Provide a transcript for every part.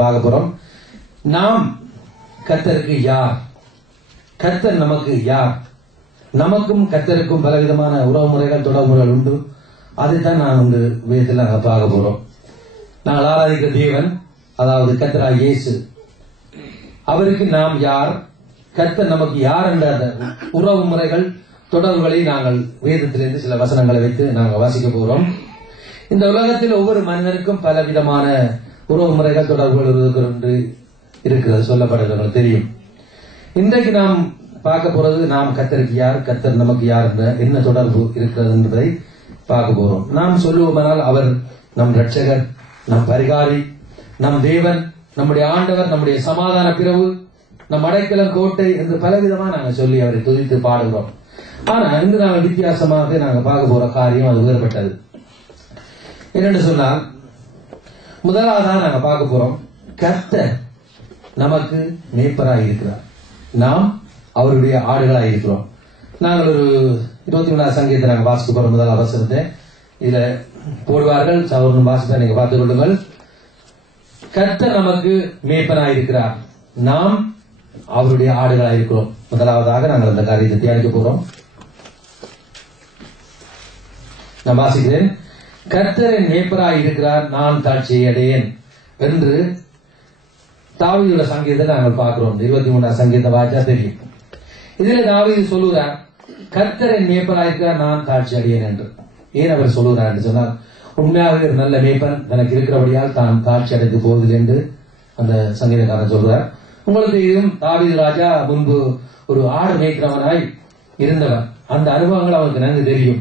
பார்க்க போறோம். நாம் கர்த்தருக்கு யார், கர்த்தர் நமக்கு யார், நமக்கும் கர்த்தருக்கும் பலவிதமான உறவு முறைகள் தொடர்பு முறைகள் உண்டு. அதைத்தான் நான் உங்க வேதத்தில் நாங்கள் பார்க்க போறோம். நாங்கள் ஆராதிக்கிற தேவன், அதாவது கர்த்தராகிய இயேசு, அவருக்கு நாம் யார், கர்த்தர் நமக்கு யார் என்ற அந்த உறவு முறைகள் தொடர்புகளை நாங்கள் வேதத்திலிருந்து சில வசனங்களை வைத்து நாங்கள் வாசிக்க போகிறோம். இந்த உலகத்தில் ஒவ்வொரு மனிதனுக்கும் பல விதமான உறவு முறைகள் தொடர்புகள் இருக்கிறது, சொல்லப்படுகிறது தெரியும். இன்றைக்கு நாம் பார்க்க போறது, நாம் கர்த்தருக்கு யார், கர்த்தர் நமக்கு யார் என்ற என்ன தொடர்பு இருக்கிறது என்பதை பார்க்க போறோம். நாம் சொல்லுவோமானால் அவர் நம் ரட்சகர், நம் பரிகாரி, நம் தேவன், நம்முடைய ஆண்டவர், நம்முடைய சமாதான பிறவு, நம் அடைக்கலம் கோட்டை என்று பலவிதமா நாங்கள் சொல்லி அவரை துதித்து பாடுகிறோம். ஆனா இன்று நாங்கள் வித்தியாசமாக நாங்கள் பார்க்க போற காரியம் அது வேறுபட்டது. என்னென்று சொன்னால், முதலாவதாக நாங்கள் பார்க்க போறோம், கர்த்தர் நமக்கு மேய்ப்பராய் இருக்கிறார், நாம் அவருடைய ஆடுகளாய் இருக்கிறோம். நாங்கள் ஒரு 23 சங்கீதத்தை நாங்கள் வாசிக்க போறோம். முதல் அவசரத்தை இதுல போடுவார்கள், சவரனும் வாசிப்பை நீங்க பார்த்துக் கொள்ளுங்கள். கர்த்தர் நமக்கு மேய்ப்பராய் இருக்கிறார், நாம் அவருடைய ஆடுகளாய் இருக்கிறோம். முதலாவதாக நாங்கள் அந்த காரியத்தை தியானிக்க போறோம். நான் வாசிக்கிறேன். கர்த்தரின் மேய்ப்பராய் இருக்கிறார், நான் தாழ்ச்சியை அடையேன் என்று தாவீதுடைய சங்கீதத்தை நாங்கள் பார்க்கிறோம். 23 சங்கீதத்தை வாசிச்சா தெரியும். இதுல தாவீது சொல்லுகிறார், கர்த்தரின் மேய்ப்பராய் இருக்கிறார், நான் தாழ்ச்சி அடையேன் என்று. ஏன் அவர் சொல்லுகிறார் என்று சொன்னால், உண்மையாக நல்ல மேய்ப்பன் தனக்கு இருக்கிறபடியால் தான் தாழ்ச்சி அடைந்து போவதில்லை என்று அந்த சங்கீதக்காரன் சொல்றார். உங்களுக்கு இதுவும் தாவீது ராஜா முன்பு ஒரு ஆடு மேய்க்கிறவனாய் இருந்தவன். அந்த அனுபவங்கள் அவனுக்கு நன்கு தெரியும்.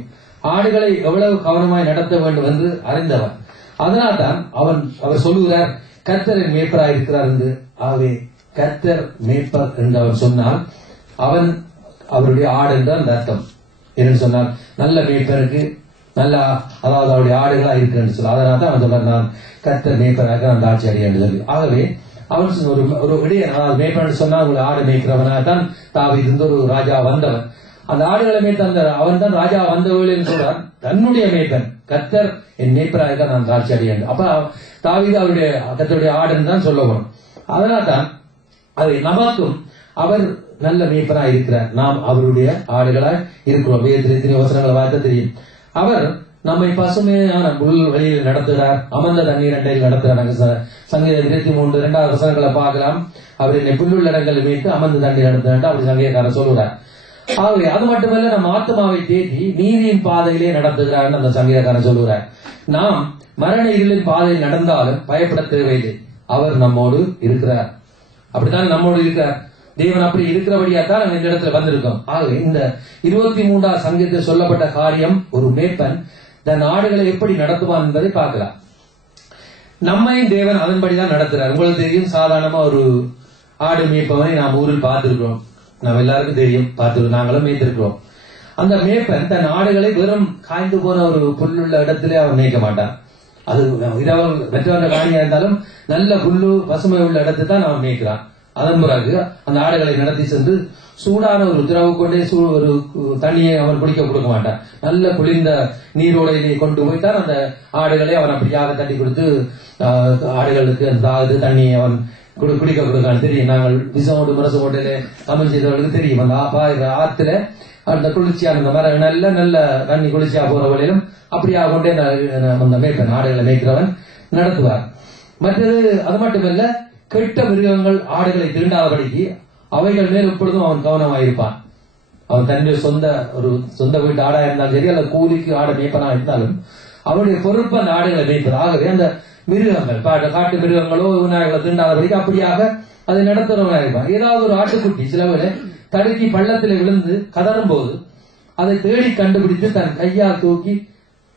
ஆடுகளை எவ்வளவு கவனமாய் நடத்த வேண்டும் என்று அறிந்தவன். அதனால்தான் அவர் சொல்லுகிறார், கர்த்தரின் மேய்ப்பராய் இருக்கிறார் என்று. ஆகவே கர்த்தர் மேய்ப்பர் என்று அவர் சொன்னால், அவன் அவருடைய ஆடு என்ற அந்த அர்த்தம். என்னன்னு சொன்னால், நல்ல மேய்ப்பருக்கு நல்ல, அதாவது அவருடைய ஆடுகளா இருக்கிறேன் சொல்ல. அதனால தான் அவன் சொல்றார், நான் கர்த்தர் மேய்ப்பராக அந்த ஆட்சி அடைய என்று சொல்லி. ஆகவே அவன் ஒரு இடையன், அதாவது மேய்ப்பன் சொன்னா உங்களை ஆடு மேய்க்கிறவனாக தான் தாவீது இருந்த ஒரு ராஜா வந்தவன். அந்த ஆடுகளை மேய்த்த அவன் தான் ராஜா வந்தவர்கள் சொல்றார், தன்னுடைய மேய்ப்பன் கர்த்தர் என் மேய்ப்பராக நான் தாட்சி அடைய. அப்ப தாவீது அவருடைய கர்த்தருடைய ஆடுன்னு தான் சொல்லப்படும். அதனால தான் அது நமக்கும் அவர் நல்ல மேய்ப்பராக இருக்கிறார், நாம் அவருடைய ஆடுகளாய் இருக்கிறோம். வேதத்தில் எத்தனை வசனங்களை வார்த்தை தெரியும். அவர் நம்மை பசுமையான புல் வழியில் நடத்துகிறார், அமர்ந்த தண்ணீர் அண்டையில் நடத்துகிறார். சங்கீதம் 23 2வது வசனங்களை பார்க்கலாம். அவர் என்னை புல்லுள்ள இடங்களில் வைத்து அமர்ந்த தண்ணீர் நடத்துகிறார் அப்படி சங்கீதக்காரர் சொல்லுகிறார். ஆகவே அது மட்டுமல்ல, நம்ம ஆத்மாவை தேடி நீதியின் பாதையிலே நடத்துகிறார் அந்த சங்கீதக்காரன் சொல்லுகிறார். நாம் மரண இருளின் பாதையில் நடந்தாலும் பயப்பட தேவையில்லை, அவர் நம்மோடு இருக்கிறார். அப்படித்தான் நம்மோடு இருக்கிறார் தேவன். அப்படி இருக்கிறபடியா தான் நம்ம இந்த இடத்துல வந்திருக்கோம். ஆகவே இந்த 23 சங்கீதத்தில் சொல்லப்பட்ட காரியம், ஒரு மேய்ப்பன் தன் ஆடுகளை எப்படி நடத்துவான் என்பதை பார்க்கலாம். நம்மையும் தேவன் அதன்படிதான் நடத்துறார். உங்களுக்கு தெரியும், சாதாரணமா ஒரு ஆடு மேய்ப்பவனை நாம் ஊரில் பார்த்திருக்கிறோம். நம்ம எல்லாருக்கும் தெரியும், பார்த்து நாங்களும் மேய்த்திருக்கிறோம். அந்த மேய்ப்பன் தன் ஆடுகளை வெறும் காய்ந்து போன ஒரு புல்லுள்ள இடத்திலே அவன் மேய்க்க மாட்டான். அது மற்றவங்க காணியா இருந்தாலும் நல்ல புல்லு பசுமை உள்ள இடத்தை தான் அவன் மேய்க்கிறான். அதன் பிறகு அந்த ஆடுகளை நடத்தி சென்று சூடான ஒரு திரவு கொண்டே ஒரு தண்ணியை அவன் குடிக்க கொடுக்க மாட்டான். நல்ல குளிர்ந்த நீரோடையை கொண்டு போய்த்தான் அந்த ஆடுகளை அவன் அப்படியாக தட்டி கொடுத்து ஆடுகளுக்கு அந்த தண்ணியை அவன் குடிக்க கொடுக்கான்னு தெரியும். நாங்கள் விசமோடு முரசு கோட்டையில தமிழ் செய்தவர்களுக்கு தெரியும். அந்த ஆத்துல அந்த குளிர்ச்சியான அந்த மரம் நல்ல தண்ணி குளிர்ச்சியா போற வழியிலும் அப்படியா கொண்டே அந்த மேய்ப்பன் ஆடுகளை மேய்க்கிறவன் நடத்துவார். மற்றது அது மட்டுமல்ல, கெட்ட மிருகங்கள் ஆடுகளை திருண்டாதபடிக்கு அவைகள் மேல் எப்பொழுதும் அவன் கவனமாயிருப்பான். அவன் தன்னுடைய சொந்த வீட்டு ஆடா இருந்தாலும் சரி, அல்ல கூலிக்கு ஆடை மேய்ப்பனா இருந்தாலும் அவனுடைய பொறுப்பு அந்த ஆடுகளை மேய்ப்பது. ஆகவே அந்த மிருகங்கள், காட்டு மிருகங்களோ விநாயகங்களை திருண்டாதபடிக்கு அப்படியாக அதை நடத்துறவனாக இருப்பான். ஏதாவது ஒரு ஆட்டுக்குட்டி சிலவேளை தடுக்கி பள்ளத்தில் விழுந்து கதறும் போது அதை தேடி கண்டுபிடித்து தன் கையால் தூக்கி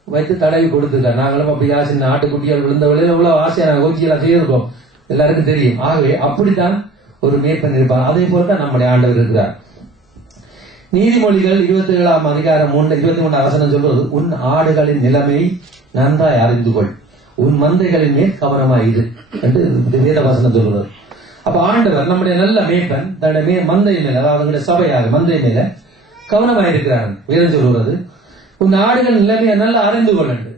வைத்து தடவி கொடுத்துருக்கார். நாங்களும் அப்படியா சின்ன ஆட்டுக்குட்டியால் விழுந்த வழியில இவ்வளவு ஆசையா நாங்கள் ஊச்சியெல்லாம் செய்திருக்கோம், எல்லாருக்கும் தெரியும். ஆகவே அப்படித்தான் ஒரு மேய்ப்பன் இருப்பார். அதே போலதான் நம்முடைய ஆண்டவர் இருக்கிறார். நீதிமொழிகள் 27 அதிகாரம் 23 வசனம் சொல்றது, உன் ஆடுகளின் நிலைமை நன்றாய் அறிந்து கொள், உன் மந்தைகளின் மேல் கவனமாயிரு என்று வேத வசனம் சொல்றது. அப்ப ஆண்டவர் நம்முடைய நல்ல மேய்ப்பன் தன்னுடைய மந்தை மேல, அதாவது சபையாக மந்தை மேல கவனமாயிருக்கிறார். வேதம் சொல்றது, உன் ஆடுகள் நிலைமையை நல்லா அறிந்து கொள்ளண்டு.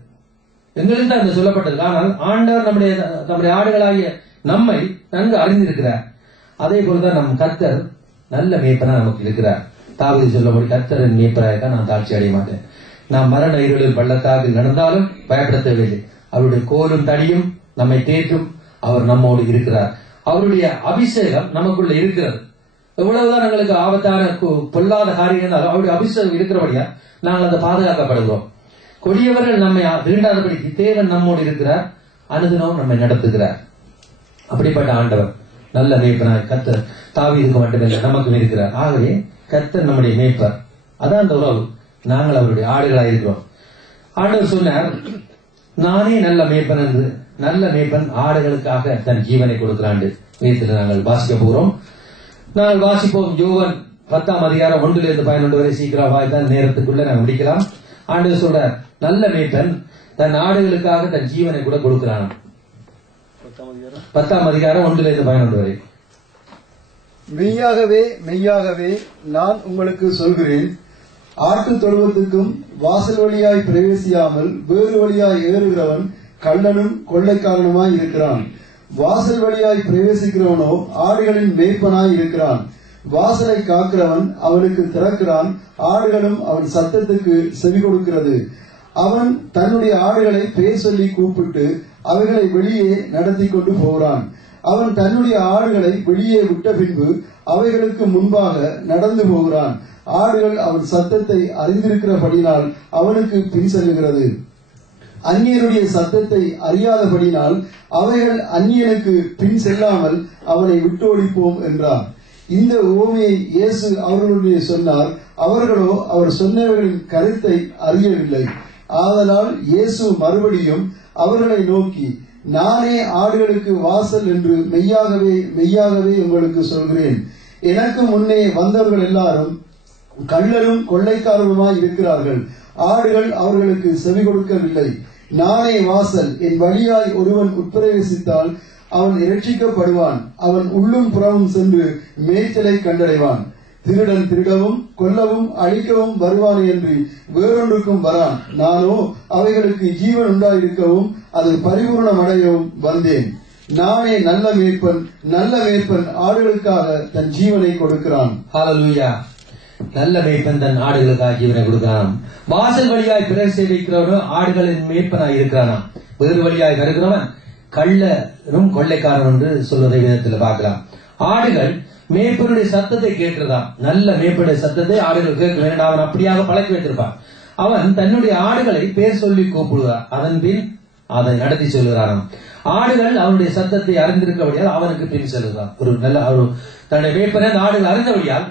எங்களுக்கு தான் சொல்லப்பட்டது. ஆனால் ஆண்டவர் நம்முடைய ஆடுகளாகிய நம்மை நன்கு அறிந்திருக்கிறார். அதே போலதான் நம் கர்த்தர் நல்ல மேய்ப்பனா நமக்கு இருக்கிறார். தாவீது சொல்லும்படி கர்த்தரின் மேய்ப்பராக நான் தாழ்ச்சி அடைய மாட்டேன். நாம் மரண இருளில் பள்ளத்தாக்கில் நடந்தாலும் பயப்பட தேவையில்லை. அவருடைய கோலும் தடியும் நம்மை தேற்றும். அவர் நம்மோடு இருக்கிறார். அவருடைய அபிஷேகம் நமக்குள்ள இருக்கிறது. எவ்வளவுதான் எங்களுக்கு ஆபத்தான பொல்லாத காரியம் அவருடைய அபிஷேகம் இருக்கிறபடியா நாங்கள் அதை பாதுகாக்கப்படுகிறோம். கொடியவர்கள் நம்மை தீண்டாதபடிக்கு தேவன் நம்மோடு இருக்கிறார். அனுதினமும் நம்மை நடத்துகிறார். அப்படிப்பட்ட ஆண்டவர் நல்ல மேய்ப்பனாய் கர்த்தர் தாவீதுக்கு மட்டுமில்லை நமக்கும் இருக்கிறார். ஆகவே கர்த்தர் நம்முடைய மேய்ப்பர். அதான் அந்த உறவு. நாங்கள் அவருடைய ஆடுகளாய் இருக்கிறோம். ஆண்டவர் சொன்னார், நானே நல்ல மேய்ப்பன் என்று. நல்ல மேய்ப்பன் ஆடுகளுக்காக தன் ஜீவனை கொடுக்கிறான். வேதத்தில் நாங்கள் வாசிக்க போகிறோம். நாங்கள் வாசிப்போம். யோவான் 10ஆம் அதிகாரம் 1-11 வரை சீக்கிரம் வாய்தான் நேரத்துக்குள்ள நாங்கள் முடிக்கலாம். ஆண்டவர் சொல்றார், நல்ல மேய்ப்பன் தன் ஆடுகளுக்காக தன் ஜீவனை கூட கொடுக்கிறான். 10ஆம் அதிகாரம் 1-11 வரை. மெய்யாகவே மெய்யாகவே நான் உங்களுக்கு சொல்கிறேன், ஆட்டு தொழுவத்துக்கும் வாசல் வழியாய் பிரவேசியாமல் வேறு வழியாய் ஏறுகிறவன் கள்ளனும் கொள்ளைக்காரனுமாய் இருக்கிறான். வாசல் வழியாய் பிரவேசிக்கிறவனோ ஆடுகளின் மேய்ப்பனாய் இருக்கிறான். வாசலை காக்கிறவன் அவனுக்கு திறக்கிறான். ஆடுகளும் அவன் சத்தத்துக்கு செவி கொடுக்கிறது. அவன் தன்னுடைய ஆடுகளை பெயர் சொல்லி கூப்பிட்டு அவைகளை வெளியே நடத்தி கொண்டு போகிறான். அவன் தன்னுடைய ஆடுகளை வெளியே விட்ட பின்பு அவைகளுக்கு முன்பாக நடந்து போகிறான். ஆடுகள் அவன் சத்தத்தை அறிந்திருக்கிறபடினால் அவனுக்கு பின் செல்லுகிறது. அந்நியனுடைய சத்தத்தை அறியாதபடினால் அவைகள் அந்நியனுக்கு பின் செல்லாமல் அவனை விட்டோடிப்போம் என்றார். இந்த உவமையை இயேசு அவர்களுடைய சொன்னார். அவர்களோ அவர் சொன்னவர்களின் கருத்தை அறியவில்லை. ஆதலால் இயேசு மறுபடியும் அவர்களை நோக்கி, நானே ஆடுகளுக்கு வாசல் என்று மெய்யாகவே மெய்யாகவே உங்களுக்கு சொல்கிறேன். எனக்கு முன்னே வந்தவர்கள் எல்லாரும் கள்ளரும் கொள்ளைக்காரருமாய் இருக்கிறார்கள். ஆடுகள் அவர்களுக்கு செவி கொடுக்கவில்லை. நானே வாசல். என் வழியாய் ஒருவன் உட்பிரவேசித்தால் அவன் இரட்சிக்கப்படுவான். அவன் உள்ளும் புறமும் சென்று மேய்ச்சலை கண்டடைவான். திருடன் திருடவும் கொல்லவும் அழிக்கவும் வருவானே என்று வேறொன்றுக்கும் வரான். நானோ அவைகளுக்கு ஜீவன் உண்டாயிருக்கவும் அது பரிபூர்ணம் அடையவும் வந்தேன். நானே நல்ல மேய்ப்பன். நல்ல மேய்ப்பன் ஆடுகளுக்காக தன் ஜீவனை கொடுக்கிறான். ஹல்லேலூயா. நல்ல மேய்ப்பன் தன் ஆடுகளுக்காக ஜீவனை கொடுக்கிறான். வாசல் வழியாய் பிரவேசிக்கிறவன் ஆடுகளின் மேய்ப்பனாய் இருக்கிறானா. வேறு வழியாய் வருகிறவன் கள்ளரும் கொள்ளைக்காரன் என்று சொல்வதை விதத்தில் பார்க்கலாம். ஆடுகள் மேய்ப்பனுடைய சத்தத்தை கேட்கிறதாம். நல்ல மேய்ப்பனுடைய சத்தத்தை ஆடுகள் கேட்க வேண்டாம். அவன் அப்படியாக பழக்கி வைத்திருப்பான். அவன் தன்னுடைய ஆடுகளை பேர் சொல்லி கூப்பிடுவார். அதன் பின் அதை நடத்தி சொல்கிறான். ஆடுகள் அவனுடைய சத்தத்தை அறிந்திருக்கபடியால் அவனுக்கு பின் செல்கிறான். ஒரு நல்ல தன்னுடைய மேய்ப்பனை அந்த ஆடுகள் அறிந்தபடியால்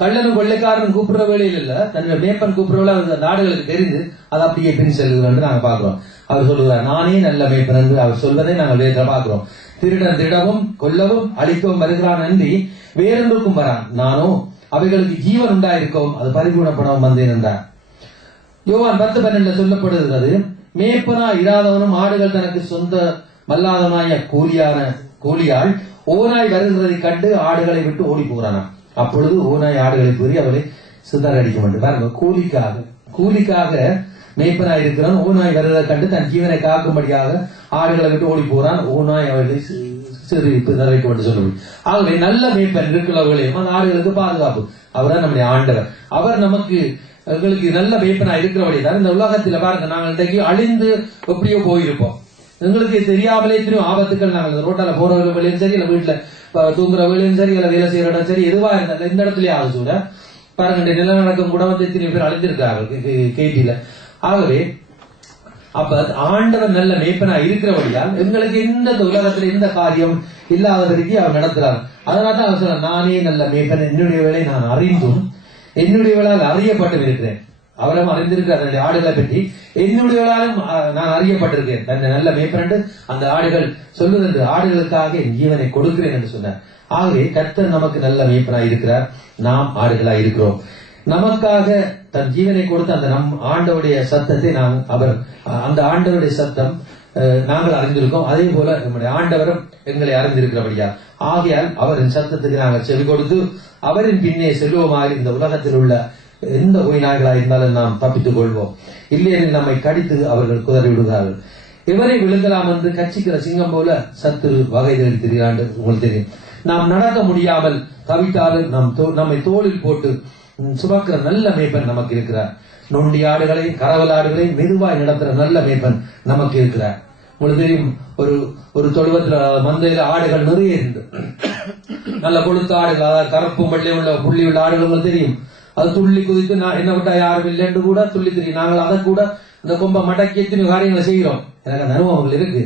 கள்ளனும் கொள்ளைக்காரனும் கூப்பிடுற வேலையில் இல்ல, தன்னுடைய மேய்ப்பன் கூப்பிடுற அந்த ஆடுகளுக்கு தெரிந்து அது அப்படியே பின் செல்கிறான் என்று நாங்கள் பார்க்கிறோம். அவர் சொல்லுகிறார், நானே நல்ல மேய்ப்பன் என்று அவர் சொல்வதை நாங்கள் வேறு பார்க்கிறோம். திருடன் திருடவும் கொல்லவும் அழிக்கவும் வருகிறான் என்று வேறொன்றுக்கும் வரான். நானோ அவைகளுக்கு ஜீவன் உண்டாயிருக்கவும் அது பரிபூர்ணப்படவும் வந்தேன் என்றார். யோவான் 10:12 சொல்லப்படுகிறது, மேய்ப்பனா இராதவனும் ஆடுகள் தனக்கு சொந்த மல்லாதவனாய கூலியால் ஓனாய் வருகிறதை கண்டு ஆடுகளை விட்டு ஓடி போகிறானா. அப்பொழுது ஓனாய் ஆடுகளை கூறி அவளை சிதறடிக்க வேண்டும். பாருங்க, கூலிக்காக மேய்ப்பனாய் இருக்கிறான். ஓனாய் வருவதை கண்டு தன் ஜீவனை காக்கும்படியாக ஆடுகளை விட்டு ஓடி போறான். ஓனாய் அவர்களை சிதறடிக்க வேண்டும் சொல்லுவது. ஆகவே நல்ல மேய்ப்பன் இருக்கிறவர்களையும் அந்த ஆடுகளுக்கு பாதுகாப்பு. அவர்தான் நம்முடைய ஆண்டவர். அவர் நமக்கு எங்களுக்கு நல்ல மேய்ப்பனா இருக்கிறபடிதான் இந்த உலகத்தில் பாருங்க, நாங்கள் இன்றைக்கு அழிந்து எப்படியோ போயிருப்போம். எங்களுக்கு தெரியாமலே தெரியும் ஆபத்துக்கள். நாங்கள் ரோட்டால போறவர்களும் சரி, இல்ல வீட்டுல தூங்குறவர்களும் சரி, இல்ல வேலை செய்யற சரி, எதுவா இருந்தாலும் இந்த இடத்துலயே ஆகுது கூட பாருங்க, நிலநடுக்கம் கூட வந்து எத்தனை பேர் அழிந்திருக்கார்கள் கேட்டில. ஆகவே அப்ப ஆண்டவர் நல்ல மேய்ப்பனா இருக்கிறபடியால் எங்களுக்கு எந்த உலகத்துல எந்த காரியம் இல்லாதவருக்கு அவர் நடத்துறாரு. அதனால்தான் அவர் சொல்ற, நானே நல்ல மேய்ப்பன், என்னுடைய வேலை நான் அறிந்தும் என்னுடைய வேளால் அறியப்பட்டு இருக்கிறேன். அவரும் அறிந்திருக்கிறார் தன்னுடைய ஆடுகளை பற்றி. என்னுடைய வேளாலும் நான் அறியப்பட்டிருக்கேன். தன்னை நல்ல மேய்ப்பன் அந்த ஆடுகள் சொல்லுகின்ற ஆடுகளுக்காக என் ஜீவனை கொடுக்கிறேன் என்று சொன்னார். ஆகவே கர்த்தர் நமக்கு நல்ல மேய்ப்பனாய் இருக்கிறார். நாம் ஆடுகளாய் இருக்கிறோம். நமக்காக தன் ஜீவனை கொடுத்த அந்த நம் ஆண்டவருடைய சத்தத்தை அந்த ஆண்டவருடைய சத்தம் நாங்கள் அறிந்திருக்கோம். அதே போல நம்முடைய ஆண்டவரும் எங்களை அறிந்திருக்கிறபடியா ஆகையால் அவரின் சத்தத்துக்கு நாங்கள் செவி கொடுத்து அவரின் பின்னே செல்வோமாக இந்த உலகத்தில் உள்ள எந்த உயிர் நாய்களாக இருந்தாலும் நாம் தப்பித்துக் கொள்வோம். இல்லையெனில் நம்மை கடித்து அவர்கள் குதறி விடுகிறார்கள். எவரை விழுங்கலாம் என்று கட்சிக்கிற சிங்கம் போல சத்துரு வகை தேடி திரிகிறான் உங்களுக்கு தெரியும். நாம் நடக்க முடியாமல் தவித்தாலும் நம்மை தோளில் போட்டு சுமக்கிற நல்ல மேய்ப்பன் நமக்கு இருக்கிறார். நொண்டி ஆடுகளை கரவல் ஆடுகளை மெதுவாய் நடத்துற நல்ல மேய்ப்பன் நமக்கு இருக்கிறார். உங்களுக்கு தெரியும், ஒரு தொழுவத்துல மந்தையில ஆடுகள் நிறைய இருந்து நல்ல கொழுத்த ஆடுகள், அதாவது கருப்பும் வெள்ளை உள்ள புள்ளி உள்ள ஆடுகள் உங்களுக்கு தெரியும். அது துள்ளி குதித்து என்ன விட்டா யாரும் இல்லை என்று கூட துள்ளி தெரியும். நாங்கள் அதை கூட இந்த கொம்ப மடக்கி எத்தனை காரியங்களை செய்கிறோம். எனக்கு அந்த அனுபவங்கள் இருக்கு.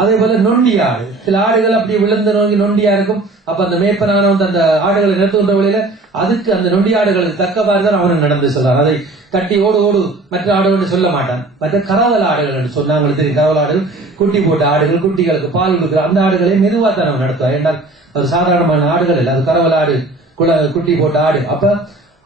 அதே போல நொண்டி ஆடு, சில ஆடுகள் அப்படி விழுந்து நோக்கி நொண்டியா இருக்கும். அப்ப அந்த மேய்ப்பனானவன் அந்த ஆடுகளை நிறுத்துகின்ற வழியில அதுக்கு அந்த நொண்டி ஆடுகளுக்கு தக்கவாறுதான் அவன் நடந்து சொல்றான். அதை கட்டி ஓடு ஓடு மற்ற ஆடுகள் சொல்ல மாட்டான். மற்ற கரவல் ஆடுகள் என்று சொன்னா உங்களுக்கு தெரியும். கரவல் ஆடுகள் குட்டி போட்ட ஆடுகள், குட்டிகளுக்கு பால் கொடுக்கிற அந்த ஆடுகளை மெதுவா தான் அவன் நடத்துவான். என்றால் அது சாதாரணமான ஆடுகள் இல்லை, அது கரவல் ஆடு, குட்டி போட்ட ஆடு. அப்ப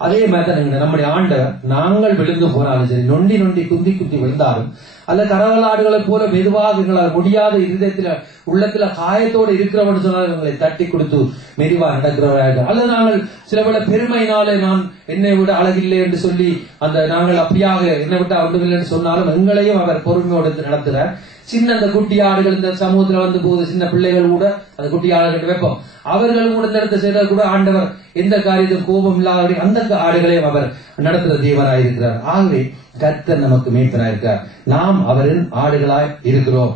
அதே மாதிரி நம்முடைய ஆண்டவர் நாங்கள் விழுந்து போனாலும் சரி, நொண்டி நொண்டி குந்தி குந்தி விழுந்தாலும் அல்ல கரவல் ஆடுகளை போல மெதுவாக எங்களால் முடியாத இருதயத்தில உள்ளத்துல காயத்தோடு இருக்கிறவன் சொன்னால் எங்களை தட்டி கொடுத்து மெதுவா நடக்கிறவர்கள். அல்லது நாங்கள் சில வேளை பெருமையினாலே நான் என்னை விட அழகில்லை என்று சொல்லி அந்த நாங்கள் அப்படியாக என்னை விட்டு ஒன்றுமில்லை என்று சொன்னாலும் எங்களையும் அவர் பொறுமையோடு நடத்துறார். சின்ன அந்த குட்டி ஆடுகள் இந்த சமூகத்துல வந்து போகுது, சின்ன பிள்ளைகள் கூட அந்த குட்டி ஆடுகள் வைப்போம், அவர்கள் கூட இந்த இடத்தை செய்த கூட ஆண்டவர் எந்த காரியத்தையும் கோபம் இல்லாத அந்த ஆடுகளையும் அவர் நடத்துகிற தேவனாயிருக்கிறார். ஆகவே கர்த்தர் நமக்கு மேய்ப்பனாயிருக்கிறார். நாம் அவரின் ஆடுகளாய் இருக்கிறோம்.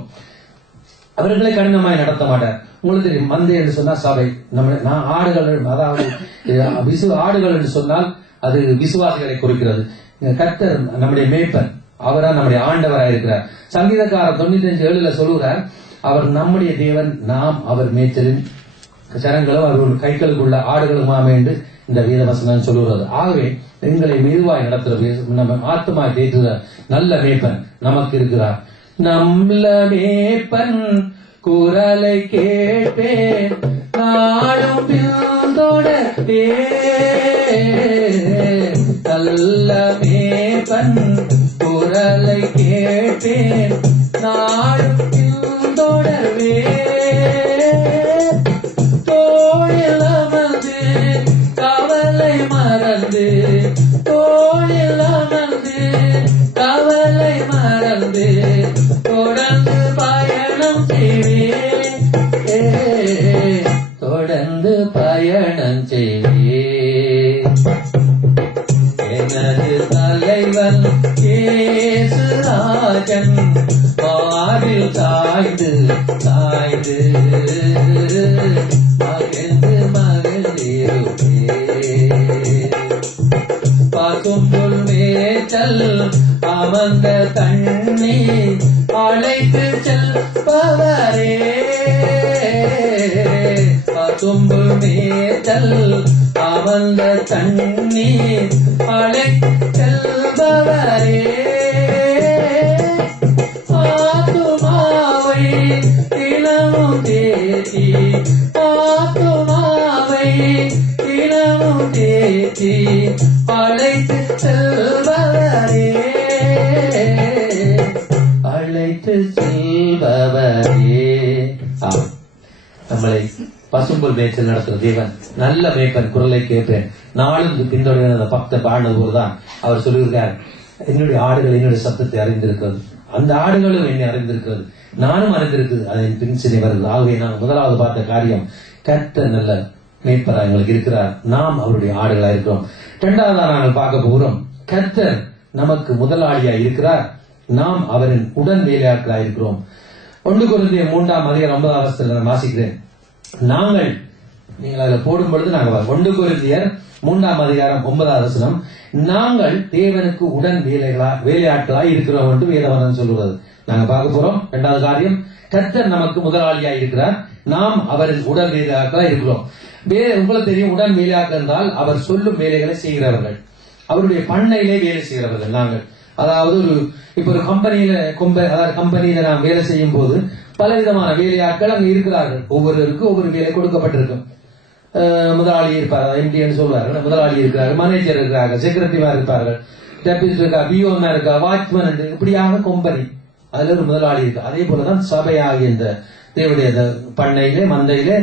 அவர்களை கடினமாய் நடத்த மாட்டார். உங்களுக்கு தெரியும், மந்தை என்று சொன்னா சபை, நம்ம ஆடுகள், அதாவது ஆடுகள் என்று சொன்னால் அது விசுவாசிகளை குறிக்கிறது. கர்த்தர் நம்முடைய மேய்ப்பன், அவரா நம்முடைய ஆண்டவராயிருக்கிறார். சங்கீதக்காரர் 95:7 சொல்லுகிறார், அவர் நம்முடைய தேவன், நாம் அவர் மேய்ச்சலின் சரங்களும் அவர்கள் கைகளுக்குள்ள ஆடுகளுமாமே என்று இந்த வேத வசனம் சொல்லுகிறது. ஆகவே எங்களை மெதுவாய் நடத்துற நம்ம ஆத்மா தேற்றுற நல்ல மேய்ப்பன் நமக்கு இருக்கிறார். நல்ல மேய்ப்பன் குரலை கேட்பேன், நாளும் பின்தொடர்வே. நல்ல மேய்ப்பன் குரலை கேட்பேன், நாளும் பின்தொடர்வே. தோளில் அமர்ந்து கவலை மறந்து, தோளில் அமர்ந்து கவலை மறந்து தொடர்ந்து பயணம் செய்வேன், தொடர்ந்து பயணம் செய்வேன். எனது தலைவன் இயேசுராஜன் மார்பில் சாய்ந்து சாய்ந்து மகிழ்ந்து மகிழ்ந்திருப்பேன். பசும்புல் மேய்ச்சல் அமர்ந்த தண்ணீர் அழைத்து செல்பவரே. பசும்புல் மேய்ச்சல் அமர்ந்த தண்ணீர் அழைத்து செல்பவரே. ஆத்துமாவை தினமும் தேற்றி, ஆத்துமாவை தினமும் தேற்றி அழைத்து செல்பவரே, அழைத்து செல்பவரே. நம்மளை பசும்புல் மேய்ச்சல் நடத்துற தேவன், நல்ல மேய்ப்பன் குரலை கேட்பேன், நாளும் பின்தொடர்கிற அந்த பக்த பாடினது போதுதான் அவர் சொல்லியிருக்கார், என்னுடைய ஆடுகள் என்னுடைய சத்தத்தை அறிந்திருக்கிறது, அந்த ஆடுகளும் என்னை அறிந்திருக்கிறது, நானும் அறிந்திருக்கிறது, அதன் பின் சினை வருது. ஆகவே நான் முதலாவது பார்த்த காரியம், கர்த்தர் நல்ல மேய்ப்பராக எங்களுக்கு இருக்கிறார், நாம் அவருடைய ஆடுகளா இருக்கிறோம். இரண்டாவதா நாங்கள் பார்க்க போகிறோம், கர்த்தர் நமக்கு முதலாளியா இருக்கிறார், நாம் அவரின் உடன் வேலையாட்களா இருக்கிறோம். 1 கொரிந்தியர் 3:9 நான் வாசிக்கிறேன். நாங்கள், நீங்கள் அதில் போடும் பொழுது நாங்கள் 1 கொரிந்தியர் 3:9 நாங்கள் தேவனுக்கு உடன் வேலையாட்களாய் இருக்கிறோம் என்று வேதவசனம் சொல்லுகிறது. நாங்க பார்க்க போறோம். இரண்டாவது காரியம், கர்த்தர் நமக்கு முதலாளியாய் இருக்கிறார், நாம் அவரின் உடன் வேலையாட்களாய் இருக்கிறோம். உங்களுக்கு தெரியும், உடன் வேலையாட்கள் என்றால் அவர் சொல்லும் வேலைகளை செய்கிறவர்கள், அவருடைய பண்ணையிலே வேலை செய்கிறவர்கள். நாங்கள் அதாவது இப்ப ஒரு கம்பெனியில நாம் வேலை செய்யும் போது பலவிதமான வேலையாட்கள் அங்க இருக்கிறார்கள். ஒவ்வொருவருக்கும் ஒவ்வொரு வேலை கொடுக்கப்பட்டிருக்கும். முதலாளி இருப்பார், எம்டி என்று சொல்வார்கள், முதலாளி இருக்கிறார்கள், மேனேஜர் இருக்கிறார்கள், செக்ரட்டரிமா இருப்பார்கள், டெப்யூட்டி இருக்கா, பிஓமா இருக்கா, வாட்ச்மேன் என்று இப்படியாக கம்பெனி, அதுல ஒரு முதலாளி இருக்கு. அதே போலதான் சபையாகிய இந்த தேவனுடைய பண்ணையிலே மந்தையிலே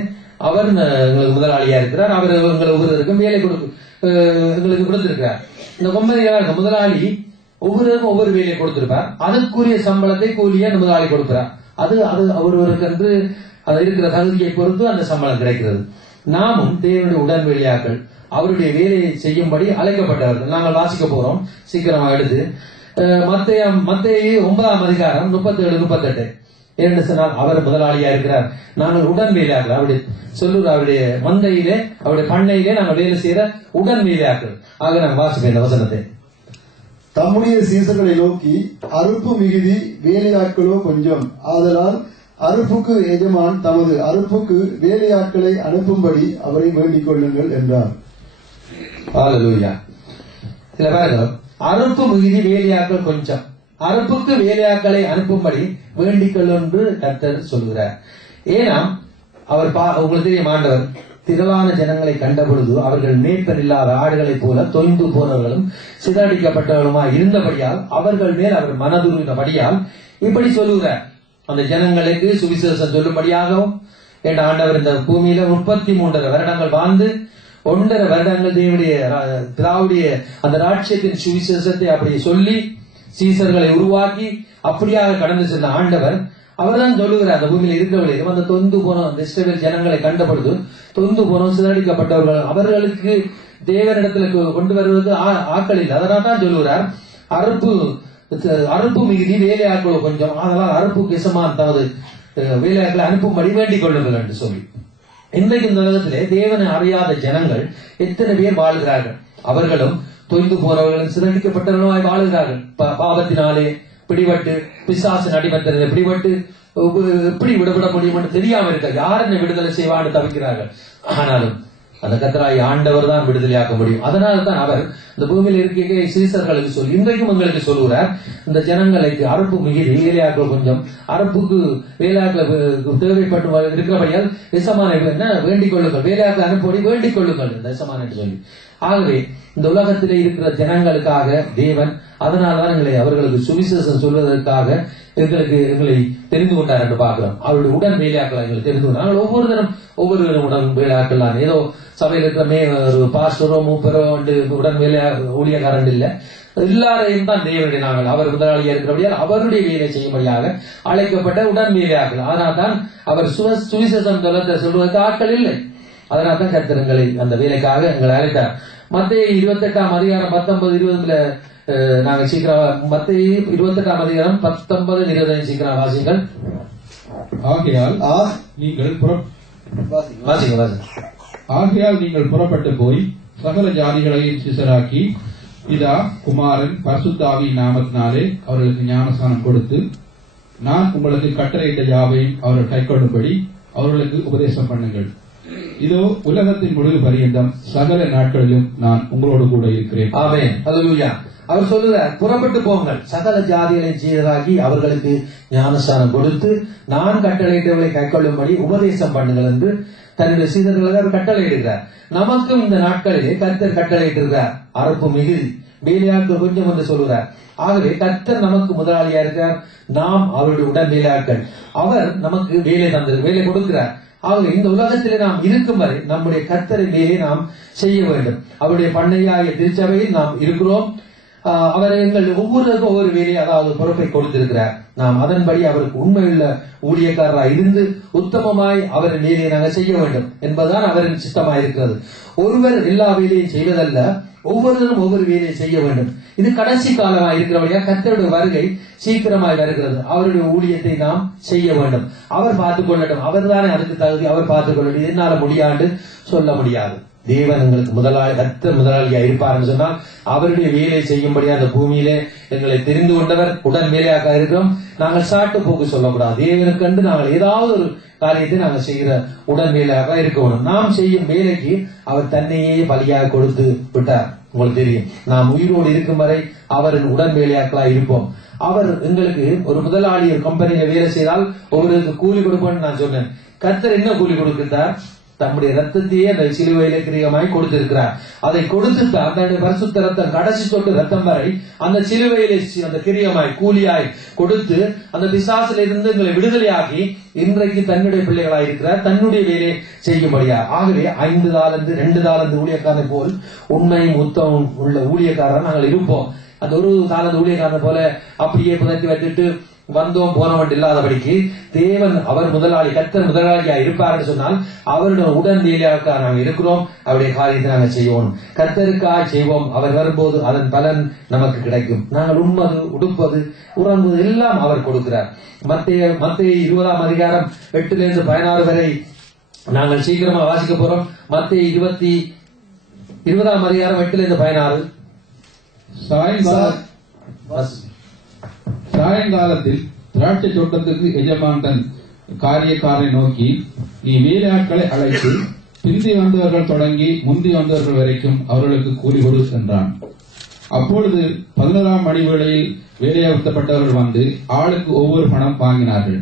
அவர் எங்களுக்கு முதலாளியா இருக்கிறார். அவர் எங்களை ஒவ்வொருவருக்கும் வேலை எங்களுக்கு கொடுத்திருக்கிறார். இந்த கம்பெனியில முதலாளி ஒவ்வொருவருக்கும் ஒவ்வொரு வேலையை கொடுத்திருப்பார். அதுக்குரிய சம்பளத்தை கூலியா அந்த முதலாளி கொடுக்கிறார். அது அது ஒருவருக்கு என்று அது இருக்கிற தகுதியை பொறுத்து அந்த சம்பளம் கிடைக்கிறது. நாமும் தேவனுடைய உடன் வேலையாக்கள், அவருடைய வேலையை செய்யும்படி அழைக்கப்பட்டவர்கள். நாங்கள் வாசிக்க போறோம், சீக்கிரமா எடுத்து மத்தேயு 9ஆம் அதிகாரம் 37-38. என்று சொன்னால் அவர் முதலாளியா இருக்கிறார், நாங்கள் உடன் வேலையாக்கள். அவருடைய சொல்லுற அவருடைய மந்தையிலே அவருடைய பண்ணையிலே நாங்கள் வேலை செய்யற உடன் வேலையாக்கள். ஆக நாங்கள் வாசிப்போம் இந்த வசனத்தை. தம்முடைய சீசர்களை நோக்கி, அறுப்பு மிகுதி, வேலையாட்களோ கொஞ்சம். ஆதலால் அறுப்புக்கு எஜமான் தமது அறுப்புக்கு வேலையாட்களை அனுப்பும்படி அவரை வேண்டிக் கொள்ளுங்கள் என்றார். ஹல்லேலூயா. சில பேர்கள் அறுப்பு மிகுதி, வேலையாட்கள் கொஞ்சம், அறுப்புக்கு வேலையாட்களை அனுப்பும்படி வேண்டிக் கொள்ளும் என்று கர்த்தர் சொல்கிறார். ஏன்னா அவர் உங்களுக்கு தெரியும், ஆண்டவர் திரளான ஜனங்களை கண்டபொழுது அவர்கள் மேய்ப்பர் இல்லாத ஆடுகளைப் போல தொய்ந்து போனவர்களும் சிதறடிக்கப்பட்டவர்களுமாய் இருந்தபடியால் அவர்கள் மேல் அவர் மனதுருவினபடியால் இப்படி சொல்லுகிறார், அந்த ஜனங்களுக்கு சுவிசேஷம் சொல்லும்படியாகவும். என்ற ஆண்டவர் இந்த பூமியில 33 வருடங்கள் வாழ்ந்து 1.5 வருடங்கள் தேவனுடைய பிதாவுடைய அந்த ராஜ்யத்தின் சுவிசேஷத்தை அப்படி சொல்லி சீசர்களை உருவாக்கி அப்படியாக கடந்து சென்ற ஆண்டவர் அவர்தான் சொல்லுகிறார், அந்த பூமியில இருக்கிறவர்களே அந்த தொந்து போன இஸ்ரவேல் ஜனங்களை கண்டபொழுது தொந்து போனோம் சிதறடிக்கப்பட்டவர்கள் அவர்களுக்கு தேவனிடத்துல கொண்டு வருவது ஆக்கள் இல்லை. அதனால தான் சொல்லுகிறார், அறுப்பு மிகுதி, வேலையாட்கள் கொஞ்சம். அதனால் அறுப்புக்கு எசமான் தமது வேலையாட்களை அனுப்பும்படி வேண்டிக் கொள்ளுங்கள் என்று சொல்லி. இன்றைக்கு இந்த உலகத்திலே தேவனை அறியாத ஜனங்கள் எத்தனை பேர் வாழ்கிறார்கள். அவர்களும் தொய்ந்து போனவர்களும் சிதறடிக்கப்பட்டவர்களுமாய் வாழ்கிறார்கள். பாவத்தினாலே பிடிபட்டு பிசாசின் அடிமத்திலே பிடிபட்டு எப்படி விடுபட முடியும் என்று தெரியாம இருக்க, யார் என்னை விடுதலை செய்வான்னு தவிக்கிறார்கள். ஆனாலும் அந்த கர்த்தராகிய ஆண்டவர் தான் விடுதலையாக்க முடியும். அதனால தான் அவர் இந்த பூமியில் இருக்க சீசர்களுக்கு சொல்லி இன்றைக்கும் உங்களுக்கு சொல்லுகிறார், இந்த ஜனங்களுக்கு அறுப்பு மிகுதி, வேலையாட்கள் கொஞ்சம், அறுப்புக்கு வேலையாட்கள் தேவைப்பட்டு இருக்கிறபடியால் எசமான என்ன வேண்டிக் கொள்ளுங்கள், வேலையாட்கள் அனுப்பி வேண்டிக் கொள்ளுங்கள் எசமான என்று சொல்லி. ஆகவே இந்த உலகத்திலே இருக்கிற ஜனங்களுக்காக தேவன் அதனால்தான் எங்களை அவர்களுக்கு சுவிசேஷம் சொல்வதற்காக எங்களை தெரிந்து கொண்டார் என்று பார்க்கிறோம். அவருடைய உடன் வேலையாக்கள் எங்களை தெரிந்து கொண்டார். ஒவ்வொருவரும் உடன் வேலையாக்கள் தான். ஏதோ சபையில் இருக்கிற ஒரு பாஸ்டரோ மூப்பரோ உடன் வேலையா ஊழியக்காரன் இல்ல, எல்லாரையும் தான் தேவனுடைய நாங்கள் அவர் முதலாளியா இருக்கிறபடியால் அவருடைய வேலை செய்யும்படியாக அழைக்கப்பட்ட உடன் வேலையாக்கள். அதனால் தான் அவர் சுவிசேஷம் சொல்வதற்கு ஆட்கள் இல்லை. அதனால தான் கர்த்தர் அந்த வேலைக்காக எங்களை அழைத்தார். மத்தேயு 28ஆம் அதிகாரம் 19-20 நாங்கள் சீக்கிரம் மத்தேயு 28ஆம் அதிகாரம் 19-20 சீக்கிரம் வாசிங்கள். ஆகையால் நீங்கள் புறப்பட்டு போய் சகல ஜாதிகளையும் சீசராக்கி பிதா குமாரன் பரிசுத்த ஆவியின் நாமத்தினாலே அவர்களுக்கு ஞானஸ்நானம் கொடுத்து நான் உங்களுக்கு கட்டளையிட்ட யாவையும் அவர்கள் கைக்கொள்ளும்படி அவர்களுக்கு உபதேசம் பண்ணுங்கள். இதோ உலகத்தின் முடிவு பரியந்தம் சகல நாட்களிலும் நான் உங்களோடு கூட இருக்கிறேன். ஆமென். ஹல்லேலூயா. அவர் சொல்லுகிறார், புறப்பட்டு போங்கள், சகல ஜாதிகளை சீராகி அவர்களுக்கு ஞானஸ்நானம் கொடுத்து நான் கட்டளையிட்டவர்களை கைக்கொள்ளும்படி உபதேசம் பண்ணுங்கள் என்று தன்னுடைய சீடர்களுக்கு அவர் கட்டளையிடுகிறார். நமக்கும் இந்த நாட்களிலே கர்த்தர் கட்டளையிட்டிருக்கிறார், அறுப்பு மிகுதி, வேலையாட்கள் கொஞ்சம் என்று சொல்லுகிறார். ஆகவே கர்த்தர் நமக்கு முதலாளியா இருக்கிறார், நாம் அவருடைய உடன் வேலையாட்கள். அவர் நமக்கு வேலை கொடுக்கிறார். ஆகவே இந்த உலகத்திலே நாம் இருக்கும் வரை நம்முடைய கர்த்தரின் வேலையை நாம் செய்ய வேண்டும். அவருடைய பண்ணையாகிய திருச்சபையில் நாம் இருக்கிறோம். அவர் எங்கள் ஒவ்வொருவருக்கும் ஒவ்வொரு வேலையை, அதாவது பொறுப்பை கொடுத்திருக்கிறார். நாம் அதன்படி அவருக்கு உண்மையுள்ள ஊழியக்காரராக இருந்து உத்தமமாய் அவரின் வேலையை நாங்கள் செய்ய வேண்டும் என்பதுதான் அவரின் சித்தமாய் இருக்கிறது. ஒருவர் எல்லா வேலையும் செய்வதல்ல, ஒவ்வொருவரும் ஒவ்வொரு வேலையை செய்ய வேண்டும். இது கடைசி காலமாக இருக்கிறபடியா கர்த்தருடைய வருகை சீக்கிரமாய் வருகிறது. அவருடைய ஊழியத்தை நாம் செய்ய வேண்டும். அவர் பார்த்துக் கொள்ளட்டும், அவர் தானே அதுக்கு தகுதி, அவர் பார்த்துக் கொள்ளட்டும். என்னால முடியாது சொல்ல முடியாது. தேவன் எங்களுக்கு கர்த்தர் முதலாளியா இருப்பார்னு சொன்னால் அவருடைய வேலை செய்யும்படியா அந்த பூமியிலே எங்களை தெரிந்து கொண்டவர் உடன் வேலையாக இருக்கிறோம். நாங்கள் சாட்டு போக்கு சொல்லக்கூடாது. தேவனுக்கு கண்டு நாங்கள் ஏதாவது ஒரு காரியத்தை நாங்கள் செய்கிற உடன் வேலையாக இருக்க வேண்டும். நாம் செய்யும் வேலைக்கு அவர் தன்னையே பலியாக கொடுத்து விட்டார். உங்களுக்கு தெரியும், நாம் உயிரோடு இருக்கும் வரை அவரின் உடன் வேலையாக்களா இருப்போம். அவர் எங்களுக்கு ஒரு முதலாளி ஒரு கம்பெனியில வேலை செய்தால் ஒவ்வொருக்கு கூலி கொடுப்போம்னு நான் சொன்னேன். கர்த்தர் என்ன கூலி கொடுக்கிறார்? தம்முடைய ரத்தத்தையே அந்த சிலுவையிலே கிரியமாய் கொடுத்திருக்கிறார். அதை கொடுத்து அந்த பரிசுத்த ரத்தம் கடைசி தொட்டு ரத்தம் வரை அந்த சிலுவையிலே அந்த கிரியமாய் கூலியாய் கொடுத்து அந்த பிசாசில இருந்து எங்களை விடுதலையாகி இன்றைக்கு தன்னுடைய பிள்ளைகளாய் இருக்கிறார், தன்னுடைய வேலையை செய்யும்படியா. ஆகவே 5 தாலந்து 2 தாலந்து ஊழியக்காரனை போல் உண்மையும் உத்தமும் உள்ள ஊழியக்காரர் நாங்கள் இருப்போம். அந்த ஒரு தாளந்து ஊழியக்காரன் போல அப்படியே புதத்தி வச்சுட்டு வந்தோம் போனவன் இல்லாதபடிக்கு தேவன் அவர் முதலாளி, கர்த்தர் முதலாளியா இருப்பார்னு சொன்னால் அவருடைய உடன் வேலையாக நாங்கள் இருக்கிறோம். அவருடைய காரியத்தை நாங்கள் செய்வோம், கர்த்தருக்காக செய்வோம். அவர் வரும்போது அதன் பலன் நமக்கு கிடைக்கும். நாங்கள் உண்மது, உடுப்பது, உறங்குவது எல்லாம் அவர் கொடுக்கிறார். மத்திய 20ஆம் அதிகாரம் 8 to 16 வரை நாங்கள் சீக்கிரமா வாசிக்க போறோம். மத்திய 20ஆம் அதிகாரம் 8 to 16. சாயங்காலத்தில் திராட்சை தோட்டத்துக்கு எஜமான் தன் காரியக்காரரை நோக்கி, நீ வேலையாட்களை அழைத்து பிந்தி வந்தவர்கள் தொடங்கி முந்தி வந்தவர்கள் வரைக்கும் அவர்களுக்கு கூலி கொடு என்றான். அப்பொழுது 11ஆம் மணி வேளையில் வேலையமர்த்தப்பட்டவர்கள் வந்து ஆளுக்கு ஒவ்வொரு பணம் வாங்கினார்கள்.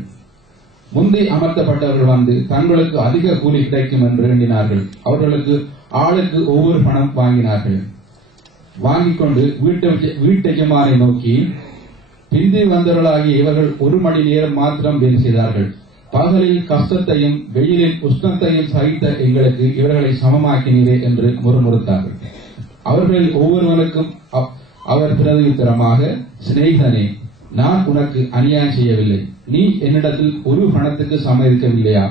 முந்தி அமர்த்தப்பட்டவர்கள் வந்து தங்களுக்கு அதிக கூலி கிடைக்கும் என்று எண்ணினார்கள். அவர்களுக்கு ஆளுக்கு ஒவ்வொரு பணம் வாங்கினார்கள். வாங்கிக் கொண்டு வீட்டெஜமானை நோக்கி, பிந்தி வந்தவர்களாகிய இவர்கள் 1 மணி நேரம் மாத்திரம் வேலை செய்தார்கள். பகலில் கஷ்டத்தையும் வெயிலில் உஷ்ணத்தையும் சகித்த எங்களுக்கு இவர்களை சமமாக்கினீரே என்று முறுமுறுத்தார்கள். அவர்களில் ஒவ்வொருவனுக்கும் அவர் பிரதியுத்தரமாக, சிநேகிதனே, நான் உனக்கு அநியாயம் செய்யவில்லை. நீ என்னிடத்தில் ஒரு பணத்துக்கு சம்மதிக்கவில்லையா?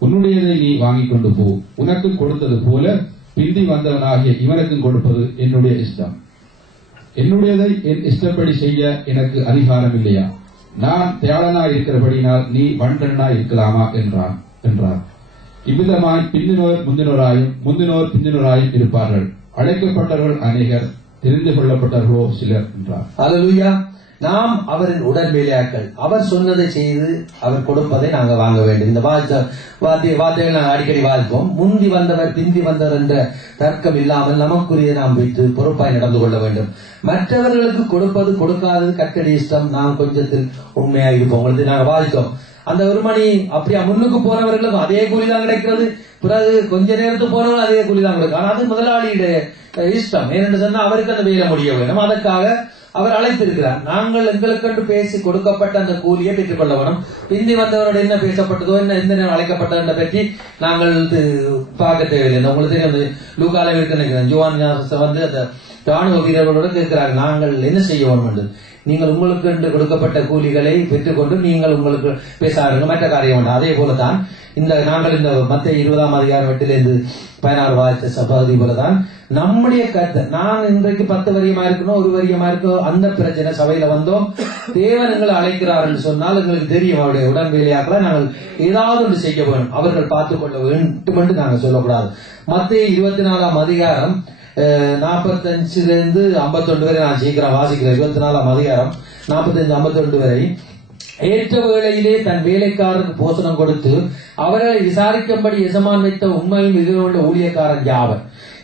உன்னுடையதை நீ வாங்கிக் கொண்டு போ. உனக்கு கொடுத்தது போல பிந்தி வந்தவனாகிய இவனுக்கும் கொடுப்பது என்னுடைய இஷ்டம். என்னுடையதை என் இஷ்டப்படி செய்ய எனக்கு அதிகாரம் இல்லையா? நான் தேளனாய் இருக்கிறபடினால் நீ வண்டனாய் இருக்கலாமா என்றார். இவ்விதமாய் பிந்தினோர் முந்தினோராயும் முந்தினோர் பிந்தினோராயும் இருப்பார்கள். அழைக்கப்பட்டவர்கள் அநேகர், தெரிந்து கொள்ளப்பட்டவர்களோ சிலர் என்றார். அல்லேலூயா. நாம் அவரின் உடன் வேலையாட்கள். அவர் சொன்னதை செய்து அவர் கொடுப்பதை நாங்கள் வாங்க வேண்டும். இந்த வார்த்தைகள் நாங்கள் அடிக்கடி வாசிப்போம். முந்தி வந்தவர் பிந்தி வந்தவர் என்ற தர்க்கம் இல்லாமல் நமக்குரிய நாம் வைத்து பொறுப்பாய் நடந்து கொள்ள வேண்டும். மற்றவர்களுக்கு கொடுப்பது கொடுக்காதது கர்த்தருடைய இஷ்டம். நாம் கொஞ்சத்தில் உண்மையா இருப்போம். உங்களுக்கு நாங்கள் வாசித்தோம். அந்த 1 மணி அப்படியா முன்னுக்கு போனவர்களுக்கும் அதே கூலிதான் கிடைக்கிறது. பிறகு கொஞ்ச நேரத்துக்கு போனவர்கள் அதே கூலிதான் கிடைக்கும். ஆனால் அது முதலாளியுடைய இஷ்டம். ஏனென்று சொன்னா அவருக்கு அந்த வேலை முடிய வேண்டும். அதற்காக அவர் அழைத்திருக்கிறார். நாங்கள் எங்களுக்கென்று பேசி கொடுக்கப்பட்ட அந்த கூலியை பெற்றுக் கொள்ள வேண்டும். பிந்தி வந்தவரோட என்ன பேசப்பட்டதோ, எந்த நேரம் அழைக்கப்பட்டதை பற்றி நாங்கள் பார்க்க தேவையில்லை. உங்களுக்கு தெரியும், லூக்கால இருக்கு ஜோவான் வந்து அந்த ராணுவ வீரர்களோட கேட்கிறார்கள், நாங்கள் என்ன செய்ய வேண்டும் என்று. நீங்கள் உங்களுக்கு என்று கொடுக்கப்பட்ட கூலிகளை பெற்றுக்கொண்டு நீங்கள் உங்களுக்கு பேசாருங்க, மற்ற காரியம் வேண்டாம். அதே போலதான் நாங்கள் இந்த மத்திய 20ஆம் அதிகாரம் 8 to 16 வாசித்த பகுதி போலதான் நம்முடைய கருத்தை. நான் இன்றைக்கு 10 வரியமா இருக்கணும், 1 வரியமா இருக்கணும், அந்த பிரச்சனை சபையில வந்தோம். தேவன் எங்களை அழைக்கிறார் என்று சொன்னால் எங்களுக்கு தெரியும். அவருடைய உடன் வேலையாக்களை நாங்கள் ஏதாவது ஒன்று செய்ய வேண்டும். அவர்கள் பார்த்துக் கொள்ள வேண்டும் என்று நாங்கள் சொல்லக்கூடாது. மத்திய 24ஆம் அதிகாரம் 45 to 51 வரை நான் சீக்கிரம் வாசிக்கிறேன். 24ஆம் அதிகாரம் 45-52 வரை. ஏற்ற வேளையிலே தன் வேலைக்காரருக்கு போசனம் கொடுத்து அவர்களை விசாரிக்கும்படி எசமான் வைத்த உண்மையும் இதுவுள்ள ஊழியக்காரன் யாவர்.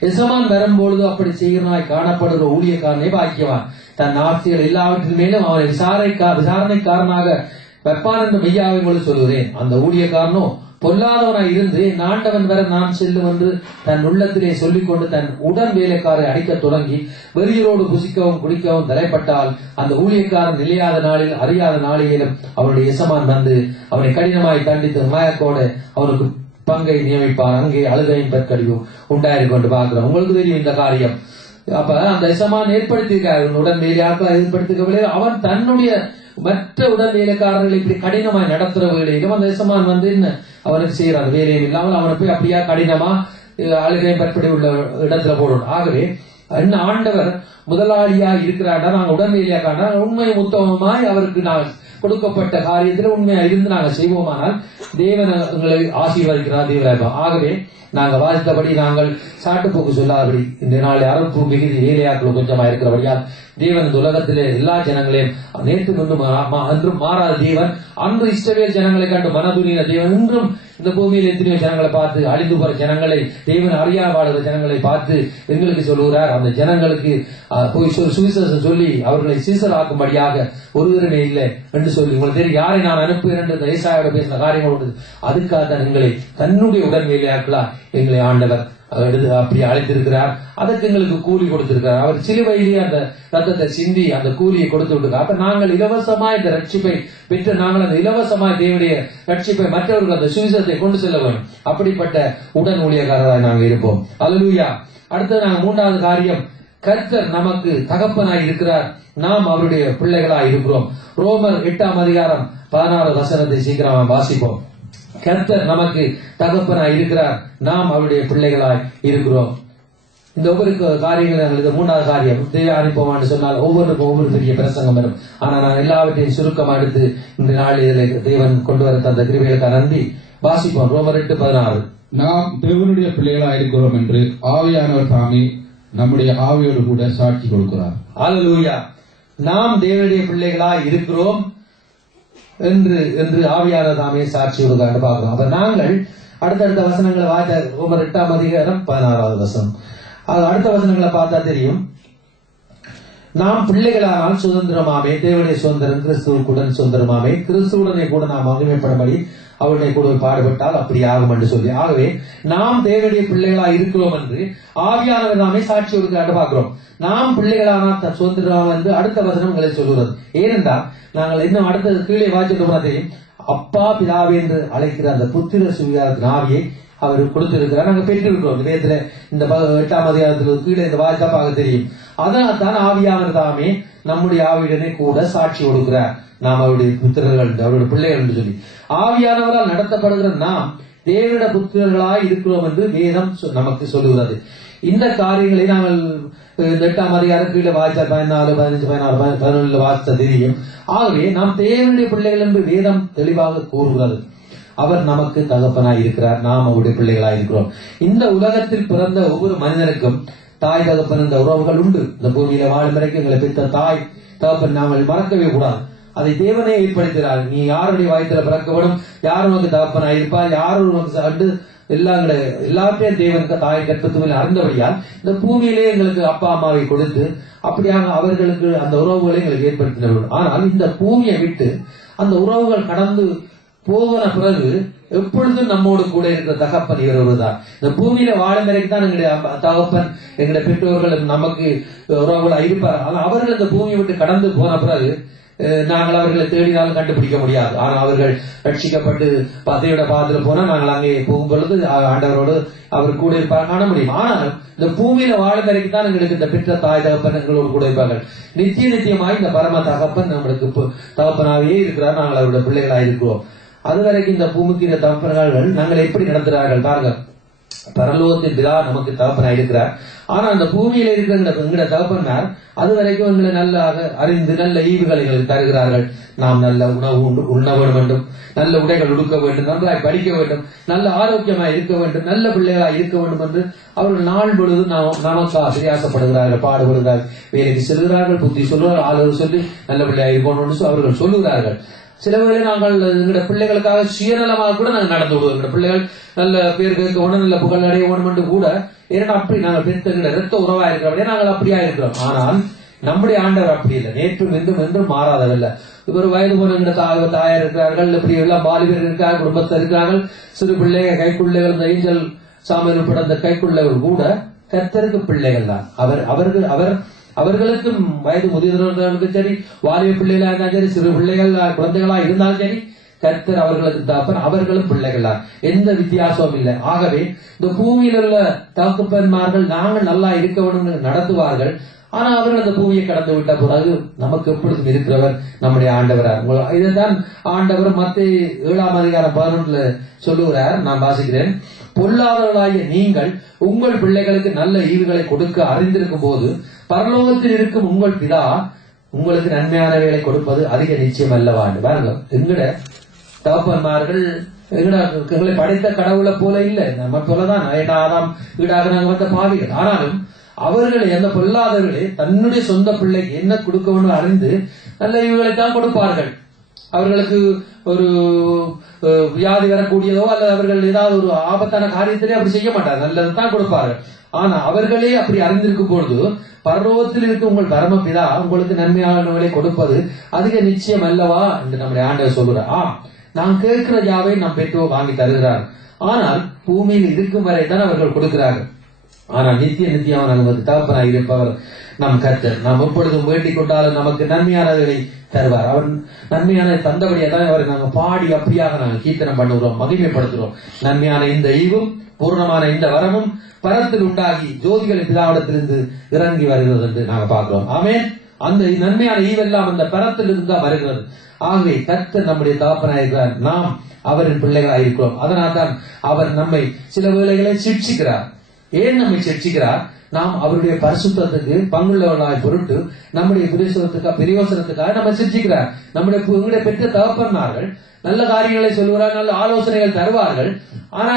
எசமான் வரும்பொழுது அப்படி செய்கிறனாய் காணப்படுகிற ஊழியக்காரனே பாக்கியவான். தன் ஆட்சிகள் எல்லாவற்றின் மேலும் அவரை விசாரணைக்காரனாக வைப்பான் என்று மெய்யாவை உங்களுக்கு சொல்கிறேன். அந்த ஊழியக்காரனோ பொல்லாதவனாய் இருந்து நாண்டவன் வர நான் செல்லும் என்று தன் உள்ளத்திலே சொல்லிக்கொண்டு தன் உடன் வேலைக்காரை அடிக்க தொடங்கி வெறியரோடு புசிக்கவும் குடிக்கவும் தலைப்பட்டால் அந்த ஊழியக்காரன் நிலையாத நாளில் அறியாத நாளிலும் அவருடைய எசமான் வந்து அவனை கடினமாய் தண்டித்து மயக்கோடு அவனுக்கு பங்கை நியமிப்பார். அங்கே அழுகையும் பற்கடியும் உண்டாயிருக்கும் என்று பார்க்கிறோம். உங்களுக்கு தெரியும் இந்த காரியம். அப்ப அந்த எசமான் ஏற்படுத்தியிருக்காரு, உடன் வேலையாக்க ஏற்படுத்திக்கவில்லை. அவன் தன்னுடைய மற்ற உடன் வேலைக்காரர்களை இப்படி கடினமாய் நடத்துற வேலையிலும் அந்த எசமான் வந்து என்ன அவனுக்கு செய்யறாங்க, வேலையும் இல்லாமல் அவனை போய் அப்படியா கடினமா அழுகை பற்படி உள்ள இடத்துல போடணும். ஆகவே என்ன ஆண்டவர் முதலாளியா இருக்கிறாண்டா, நாங்க உடன் வேலையாக்காண்டா உண்மை உத்தமமாய் அவருக்கு நாங்கள் கொடுக்கப்பட்ட காரியத்தில் உண்மையா இருந்து நாங்கள் செய்வோமானால் தேவன் எங்களை ஆசீர்வதிக்கிறார், தேவராக. ஆகவே நாங்கள் வாசித்தபடி நாங்கள் சாட்டுப்போக்கு சொல்லாதபடி இந்த நாளை அரபு மிகுதி வேலையாக்கள் கொஞ்சமா இருக்கிறபடியால் தேவன் இந்த உலகத்திலே எல்லா ஜனங்களையும் நேற்று அன்றும் மாறாத தேவன், அன்று இஸ்ரவேல் ஜனங்களை கண்டு மனதுணின தேவன் இன்றும் இந்த பூமியில் எத்தனையோ ஜனங்களை பார்த்து அழிந்து போற ஜனங்களை, தேவன் அறியா வாழ்கிற ஜனங்களை பார்த்து எங்களுக்கு சொல்லுகிறார். அந்த ஜனங்களுக்கு போய் சுவிசேஷம் சொல்லி அவர்களை சீசராக்கும்படியாக ஒருவருமே இல்லை என்று சொல்லி உங்களுக்கு தெரியும் யாரை நான் அனுப்புகிறேன் என்று ஏசாயோட பேசின காரியங்கள் உண்டு. அதுக்காக தான் எங்களை தன்னுடைய உடன் வேலையாக்களா எங்களை ஆண்டவர் அப்படி அழைத்திருக்கிறார். அதற்கு எங்களுக்கு கூலி கொடுத்திருக்கிறார். அவர் சிலுவையிலேயே அந்த ரத்தத்தை சிந்தி அந்த கூலியை கொடுத்து விட்டுருக்கார். அப்ப நாங்கள் இலவசமாய் இந்த ரட்சிப்பை பெற்று நாங்கள் அந்த இலவசமாய் தேவனுடைய ரட்சிப்பை மற்றவர்கள் அந்த சுவிசேஷத்தை கொண்டு செல்ல வேண்டும். அப்படிப்பட்ட உடன் ஊழியக்காரராக நாங்கள் இருப்போம். அல்லேலூயா. அடுத்தது நாங்கள் 3வது காரியம், கர்த்தர் நமக்கு தகப்பனாய் இருக்கிறார், நாம் அவருடைய பிள்ளைகளாய் இருக்கிறோம். ரோமர் 8:16 சீக்கிரமா வாசிப்போம். கர்த்தர் நமக்கு தகப்பனாய் இருக்கிறார், நாம் அவருடைய பிள்ளைகளாய் இருக்கிறோம். இந்த ஒவ்வொரு காரியங்களும் இது 3வது காரியம். தேவ அனுப்பவான்னு சொன்னால் ஒவ்வொருக்கும் ஒவ்வொரு பெரிய பிரசங்கம் வரும். ஆனா நான் எல்லாவற்றையும் சுருக்கமா எடுத்து இந்த நாளில் தேவன் கொண்டு வர தந்த கிருபைகளுக்கு நன்றி. வாசிப்போம். ரோமர் 8:16. நாம் தேவனுடைய பிள்ளைகளாக இருக்கிறோம் என்று ஆவியானவர் தாமே நம்முடைய ஆவியோடு கூட சாட்சி கொடுக்கிறார். அல்லேலூயா. நாம் தேவனுடைய பிள்ளைகளாய் இருக்கிறோம் என்று ஆவியானவர் தாமே சாட்சி கொடுக்கிறார் பார்க்கிறோம். அப்ப நாங்கள் அடுத்தடுத்த வசனங்களை வாய்த்த ரோமர் 8:16. அடுத்த வசனங்களை பார்த்தா தெரியும். நாம் பிள்ளைகளானால் சுதந்திரமாமே, தேவனுடைய சுதந்திரம் கிறிஸ்துவுடன் சுதந்திரமாமே, கிறிஸ்துவுடனே கூட நாம் மகிமைப்படும்படி அவருடைய கூட பாடுபட்டால் அப்படி ஆகும் என்று சொல்லி, ஆகவே நாம் தேவனுடைய பிள்ளைகளாக இருக்கிறோம் என்று ஆவியானவர் நாமே சாட்சி கொடுக்கிறார் பார்க்கிறோம். நாம் பிள்ளைகளான சுதந்திரம் என்று அடுத்த வசனங்களை சொல்லுகிறது. ஏனென்றால் நாங்கள் இன்னும் அடுத்தது கீழே வாசிட்டு அப்பா பிதாவே என்று அழைக்கிற அந்த புத்திர சுவிகாரத்தின் ஆவியை அவர் கொடுத்திருக்கிறார், நாங்கள் பெற்றிருக்கிறோம். இதயத்துல இந்த 8ஆம் அதிகாரத்தில் கீழே இந்த வாய்க்கா பார்க்க தெரியும். அதனால் தான் ஆவியானவர் தாமே நம்முடைய ஆவியுடனே கூட சாட்சி கொடுக்கிறார், நாம் அவருடைய புத்திரர்கள், அவருடைய பிள்ளைகள் என்று சொல்லி. ஆவியானவரால் நடத்தப்படுகிற நாம் தேவனுடைய புத்திரர்களாய் இருக்கிறோம் என்று வேதம் நமக்கு சொல்லுகிறது. இந்த காரியங்களை நாங்கள் 8ஆம் அதிகாரம் கீழே வாய்ச்சா 14, 15, 16, 11 வாசித்த தெரியும். ஆகவே நாம் தேவனுடைய பிள்ளைகள் என்று வேதம் தெளிவாக கூறுகிறது. அவர் நமக்கு தகப்பனாய் இருக்கிறார், நாம் அவருடைய பிள்ளைகளாய் இருக்கிறோம். இந்த உலகத்தில் பிறந்த ஒவ்வொரு மனிதனுக்கும் தாய் தகப்பன் என்ற உறவுகள் உண்டு. இந்த பூமியில வாழும் வரைக்கும் எங்களை பெற்ற தாய் தகப்பன் நாங்கள் மறக்கவே கூடாது. அதை தேவனே ஏற்படுத்துகிறார். நீ யாருடைய வாய்த்துல பிறக்க வேணும், யார் உனக்கு தகப்பனாய் இருப்பார், யார் உனக்கு எல்லாத்தையும் தேவனுக்கு தாய் கற்பத்துமையில் அறிந்தபடியால் இந்த பூமியிலே எங்களுக்கு அப்பா அம்மாவை கொடுத்து அப்படியாக அவர்களுக்கு அந்த உறவுகளை எங்களுக்கு ஏற்படுத்தினார்கள். ஆனால் இந்த பூமியை விட்டு அந்த உறவுகள் கடந்து போகிற பிறகு எப்பொழுதும் நம்மோடு கூட இருக்கிற தகப்பன் இவர் ஒருதான். இந்த பூமியில வாழும் வரைக்கும் தான் எங்களுடைய தகப்பன் எங்களுடைய பெற்றோர்கள் நமக்கு உறவுகள் இருப்பார். ஆனால் அவர்கள் இந்த பூமியை விட்டு கடந்து போன பிறகு நாங்கள் அவர்களை தேடினாலும் கண்டுபிடிக்க முடியாது. ஆனால் அவர்கள் ரட்சிக்கப்பட்டு பதையோட பாதத்துல போனா நாங்கள் அங்கே போகும் பொழுது ஆண்டவரோடு அவர் கூட இருப்பார் காண முடியும். ஆனால் இந்த பூமியில வாழும் வரைக்கும் தான் எங்களுக்கு இந்த பெற்ற தாய் தகப்பன் எங்களோடு கூட இருப்பார்கள். நித்தியமாய் இந்த பரம தகப்பன் நம்மளுக்கு தகப்பனாவே இருக்கிறார், நாங்கள் அவருடைய பிள்ளைகளாக இருக்கிறோம். அது வரைக்கும் இந்த பூமிக்கு இந்த தகப்பன்கள் நாங்கள் எப்படி நடத்துகிறார்கள் பாருங்க. பரலோகத்தின் பிதா நமக்கு தகப்பனாய் இருக்கிறார். ஆனா அந்த பூமியில இருக்கிற எங்களோட தகப்பனார் அது வரைக்கும் எங்களை நல்ல அறிந்து நல்ல ஈவுகளை எங்களுக்கு தருகிறார்கள். நாம் நல்ல உணவு உண்ண வேண்டும், நல்ல உடைகள் உடுக்க வேண்டும், நன்றாய் படிக்க வேண்டும், நல்ல ஆரோக்கியமாய் இருக்க வேண்டும், நல்ல பிள்ளைகளாய் இருக்க வேண்டும் என்று அவர்கள் நாள் பொழுதும் நமக்கு பிரயாசப்படுகிறார்கள், பாடுபடுகிறார்கள், வேலைக்கு செல்கிறார்கள், புத்தி சொல்கிறார்கள், ஆளுநர் சொல்லி நல்ல பிள்ளையாய் இருக்கணும்னு அவர்கள் சொல்லுகிறார்கள். சில வேளை நாங்கள் எங்களுடைய பிள்ளைகளுக்காக சுயநலமாக கூட நாங்கள் நடந்து விடுவோம். எங்களுடைய பிள்ளைகள் நல்ல பேர் கேட்க வேணும், நல்ல புகழ் அடைய வேணும் என்று கூட ஏன்னா அப்படி நாங்கள் பெற்ற ரத்த உறவா இருக்கிறபடியே நாங்கள் அப்படியா இருக்கிறோம். ஆனால் நம்முடைய ஆண்டவர் அப்படி இல்லை, நேற்றும் என்றும் மாறாதவல்ல. ஒரு வயது போன தாயார் இருக்கிறார்கள், இப்படி எல்லாம் பாலிபர் இருக்கிறார்கள், குடும்பத்தில் இருக்கிறார்கள், சிறு பிள்ளைகள் கைக்குள்ளைகள், இந்த ஏஞ்சல் சாமியில் உட்பட அந்த கைக்குள்ளவர் கூட கர்த்தருக்கு பிள்ளைகள் தான். அவர்களுக்கும் வயது முதிர்ந்தவர்களுக்கும் சரி, வாலிப பிள்ளைகளா இருந்தாலும் சரி, சிறு பிள்ளைகள் குழந்தைகளா இருந்தாலும் சரி, கர்த்தர் அவர்களுக்கு தகப்பன், அவர்களும் பிள்ளைகள் தான், எந்த வித்தியாசமும் இல்லை. ஆகவே இந்த பூமியில் உள்ள தகப்பன்மார்கள் நாங்கள் நல்லா இருக்க வேண்டும் நடத்துவார்கள். ஆனா அவர்கள் அந்த பூமியை கடந்து விட்ட பிறகு நமக்கு எப்பொழுதும் இருக்கிறவர் நம்முடைய ஆண்டவரார். இதைத்தான் ஆண்டவர் மத்தேயு 7ஆம் அதிகாரம் 11 சொல்லுகிறார். நான் வாசிக்கிறேன். பொல்லாதவர்களாகிய நீங்கள் உங்கள் பிள்ளைகளுக்கு நல்ல ஈவுகளை கொடுக்க அறிந்திருக்கும் போது பரலோகத்தில் இருக்கும் உங்கள் பிதா உங்களுக்கு நன்மையானவைகளை கொடுப்பது அதிக நிச்சயம் அல்லவா? பாருங்க, எங்கட தகப்பன்மார்கள் எங்களை படைத்த கடவுளை போல இல்லை, நம்ம போலதான் ஆதாம் வீடாக நாங்க வந்த பாவிகள். ஆனாலும் அவர்களை அந்த பொல்லாதவர்களே தன்னுடைய சொந்த பிள்ளைக்கு என்ன கொடுக்க வேண்டும் அறிந்து நல்ல ஈவுகளை தான் கொடுப்பார்கள். அவர்களுக்கு ஒரு வியாதி வரக்கூடியதோ அல்லது அவர்கள் ஏதாவது ஒரு ஆபத்தான காரியத்திலே அப்படி செய்ய மாட்டார்கள், நல்லதுதான் கொடுப்பார்கள். ஆனா அவர்களே அப்படி அறிந்திருக்கும் பொழுது பரலோகத்தில் இருக்க உங்கள் பரமபிதா உங்களுக்கு நன்மையானவர்களை கொடுப்பது அதிக நிச்சயம் அல்லவா என்று நம்முடைய ஆண்டவர் சொல்கிறார். நாம் கேட்கிற யாவை நம் பெற்றோர் வாங்கி தருகிறார். ஆனால் பூமியில் இருக்கும் வரை தான் அவர்கள் கொடுக்கிறார்கள். ஆனால் நித்தியம் நமக்கு தகப்பனாய் இருப்பவர் நம் கர்த்தர். நாம் எப்பொழுதும் வேண்டிக் கொண்டாலும் நமக்கு நன்மையானதை தருவார். அவர் நன்மையான தந்தபடியா தான் அவரை நாங்கள் பாடி அப்படியாக நாங்கள் கீர்த்தனம் பண்ணுகிறோம், மகிமைப்படுத்துகிறோம். நன்மையான இந்த ஈவும் பூர்ணமான இந்த வரமும் பரத்தில் உண்டாகி ஜோதிகளின் பிதாவிடத்திலிருந்து இறங்கி வருகிறது என்று நாங்கள் பார்க்கிறோம். ஆமென். அந்த நன்மையான ஈவெல்லாம் அந்த பரத்தில் இருந்து தான் வருகிறது. ஆகவே கர்த்தர் நம்முடைய தகப்பனாயிருக்கிறார், நாம் அவரின் பிள்ளைகளாயிருக்கிறோம். அதனால் தான் அவர் நம்மை சில வேளைகளை சிட்சிக்கிறார். ஏன் நம்மை சிட்சிக்கிறார்? நாம் அவருடைய பரிசுத்தத்துக்கு பங்குள்ளவர்களாய் பொருட்டு நம்முடைய பிரயோசனத்துக்காக நம்ம சிட்சிக்கிறார். நம்முடைய பெற்ற தகப்பன்மார்கள் நல்ல காரியங்களை சொல்லுவார்கள், நல்ல ஆலோசனைகள் தருவார்கள். ஆனா